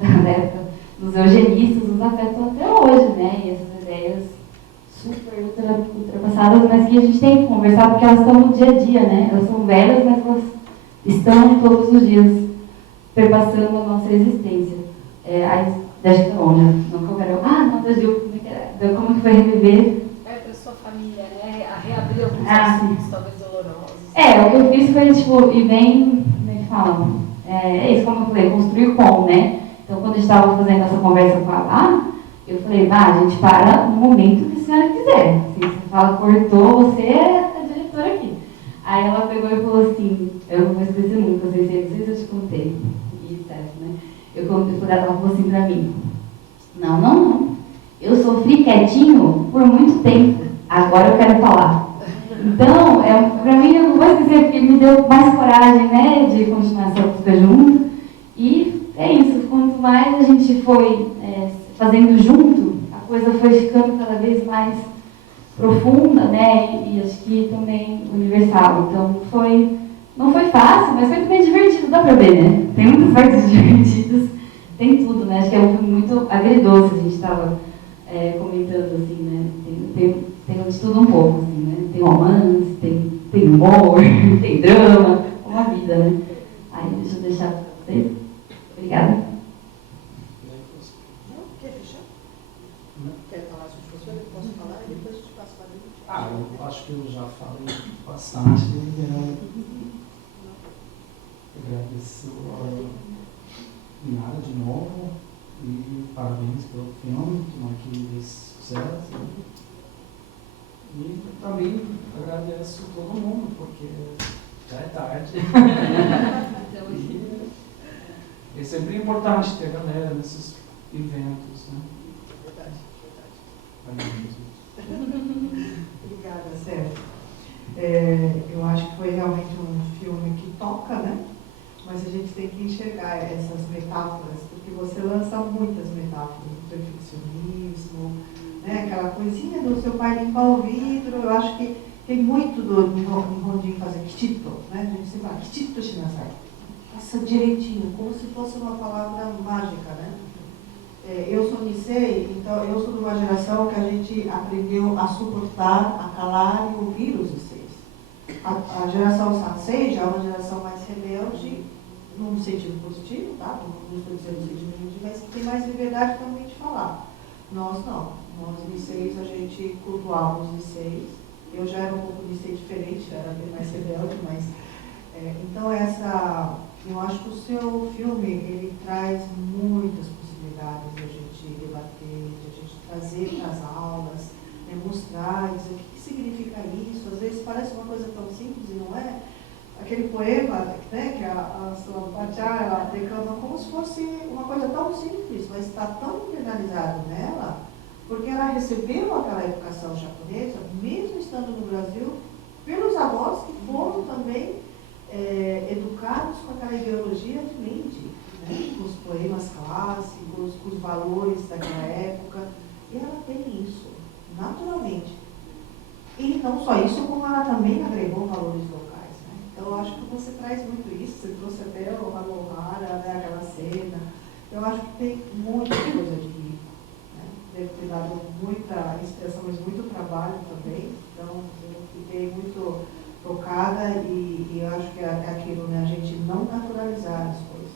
da época dos eugenistas nos afetam até hoje, né? E essas ideias super ultrapassadas, mas que a gente tem que conversar porque elas estão no dia a dia, né? Elas são velhas, mas elas estão todos os dias perpassando a nossa existência. Deixa que longe, não quero. Não, da Gil, como que foi reviver? Para sua família, né? A reabrir alguns assuntos, talvez dolorosos. O que eu fiz foi, tipo, ir bem, como é que fala? Isso, como eu falei, construir com, né? Então, quando a gente estava fazendo essa conversa com a eu falei, a gente para no momento que a senhora quiser. Se você fala, cortou, você é a diretora aqui. Aí ela pegou e falou assim, eu não vou esquecer nunca, não sei se eu te contei, e certo, né? Ela falou assim pra mim, não por muito tempo. Agora eu quero falar. Então, para mim, eu não vou esquecer, porque me deu mais coragem, né, de continuar essa busca junto. E é isso, quanto mais a gente foi fazendo junto, a coisa foi ficando cada vez mais profunda, né, e acho que também universal. Então, não foi fácil, mas foi também divertido, dá pra ver, né? Tem muitas partes divertidas, tem tudo, né? Acho que é um filme muito agridoce, a gente estava comentando, assim, né? Tem de tudo um pouco, assim, né? Tem romance, tem humor, tem drama, uma vida, né? Aí, deixa eu deixar pra vocês. Obrigada. Quer fechar? Quer falar sobre o professor? Eu posso falar e depois eu te passo para a gente. Eu acho que eu já falei bastante. Agradeço a Inara de novo e parabéns pelo filme, que marquei desse sucesso. E também agradeço todo mundo, porque já é tarde. E é sempre importante ter galera nesses eventos, né? Verdade. Obrigada, Sérgio. Eu acho que foi realmente um filme que toca, né? Mas a gente tem que enxergar essas metáforas, porque você lança muitas metáforas do perfeccionismo, né? Aquela coisinha do seu pai limpar o vidro. Eu acho que tem muito em Rondinho fazer kitito, né? A gente sempre fala kitito shinasai. Faça direitinho, como se fosse uma palavra mágica, né? Eu sou Nisei, então eu sou de uma geração que a gente aprendeu a suportar, a calar e ouvir os Niseis. A geração Sansei já é uma geração mais rebelde, num sentido positivo, tá? Não estou dizendo no sentido negativo, mas que tem mais liberdade também de falar. Nós não. Nós, Niseis, a gente cultuava os Niseis. Eu já era um pouco Nisei diferente, já era bem mais rebelde, mas... então, eu acho que o seu filme, ele traz muitas possibilidades de a gente debater, de a gente trazer para as aulas, mostrar, dizer o que significa isso. Às vezes parece uma coisa tão simples e não é. Aquele poema, né, que a Sua Pachá, ela declama como se fosse uma coisa tão simples, mas está tão internalizado nela, porque ela recebeu aquela educação japonesa, mesmo estando no Brasil, pelos avós que foram também educados com aquela ideologia de Meiji, né, com os poemas clássicos, com os valores daquela época, e ela tem isso, naturalmente. E não só isso, como ela também agregou valores locais, né? Então, eu acho que você traz muito isso, você trouxe até o Hanohara, né, aquela cena. Eu acho que tem muita coisa de rico, né? Deve ter dado muita inspiração, mas muito trabalho também. Então, eu fiquei muito tocada e eu acho que é aquilo, né? A gente não naturalizar as coisas.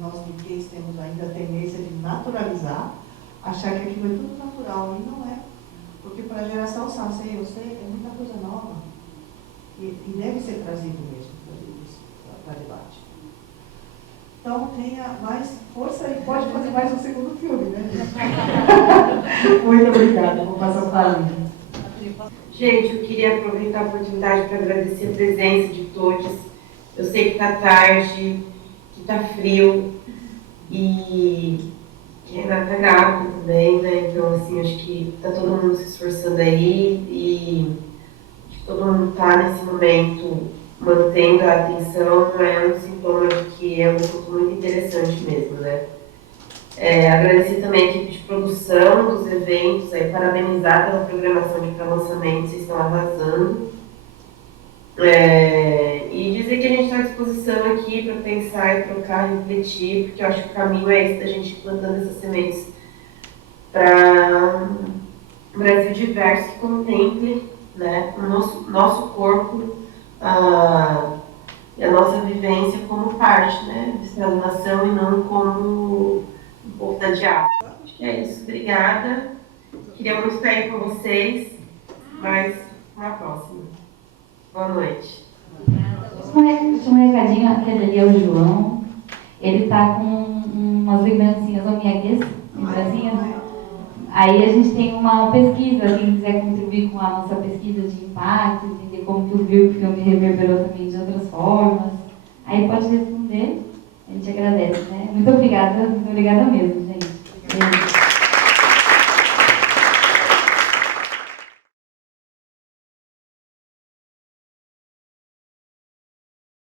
Nós Nikkeis temos ainda a tendência de naturalizar, achar que aquilo é tudo natural, e não é. Porque para a geração Sansei, eu sei, é muita coisa nova. E deve ser trazido mesmo para debate. Então, tenha mais força e pode fazer mais um segundo filme, né? Muito obrigada. Vou passar para a Lívia. Gente, eu queria aproveitar a oportunidade para agradecer a presença de todos. Eu sei que está tarde, que está frio e que a Renata está grávida também, né? Então, assim, acho que está todo mundo se esforçando aí e acho que todo mundo está nesse momento mantendo a atenção, é um sintoma de que é um assunto muito interessante mesmo, né? Agradecer também a equipe de produção dos eventos, parabenizar pela programação de pré-lançamento, vocês estão arrasando. E dizer que a gente está à disposição aqui para pensar e trocar, refletir, porque eu acho que o caminho é esse da gente plantando essas sementes para um Brasil diverso que contemple, né, o nosso corpo e a nossa vivência como parte, né, dessa nação e não como um povo da diáspora. Acho que é isso. Obrigada. Queria muito estar aí com vocês, mas na próxima. Boa noite. Um recadinho, aquele ali é o João. Ele tá com umas lembrancinhas omiyages, lembrancinhas. Aí a gente tem uma pesquisa, quem quiser contribuir com a nossa pesquisa de impacto, entender como que o filme reverberou também de outras formas. Aí pode responder, a gente agradece, né? Muito obrigada mesmo, gente.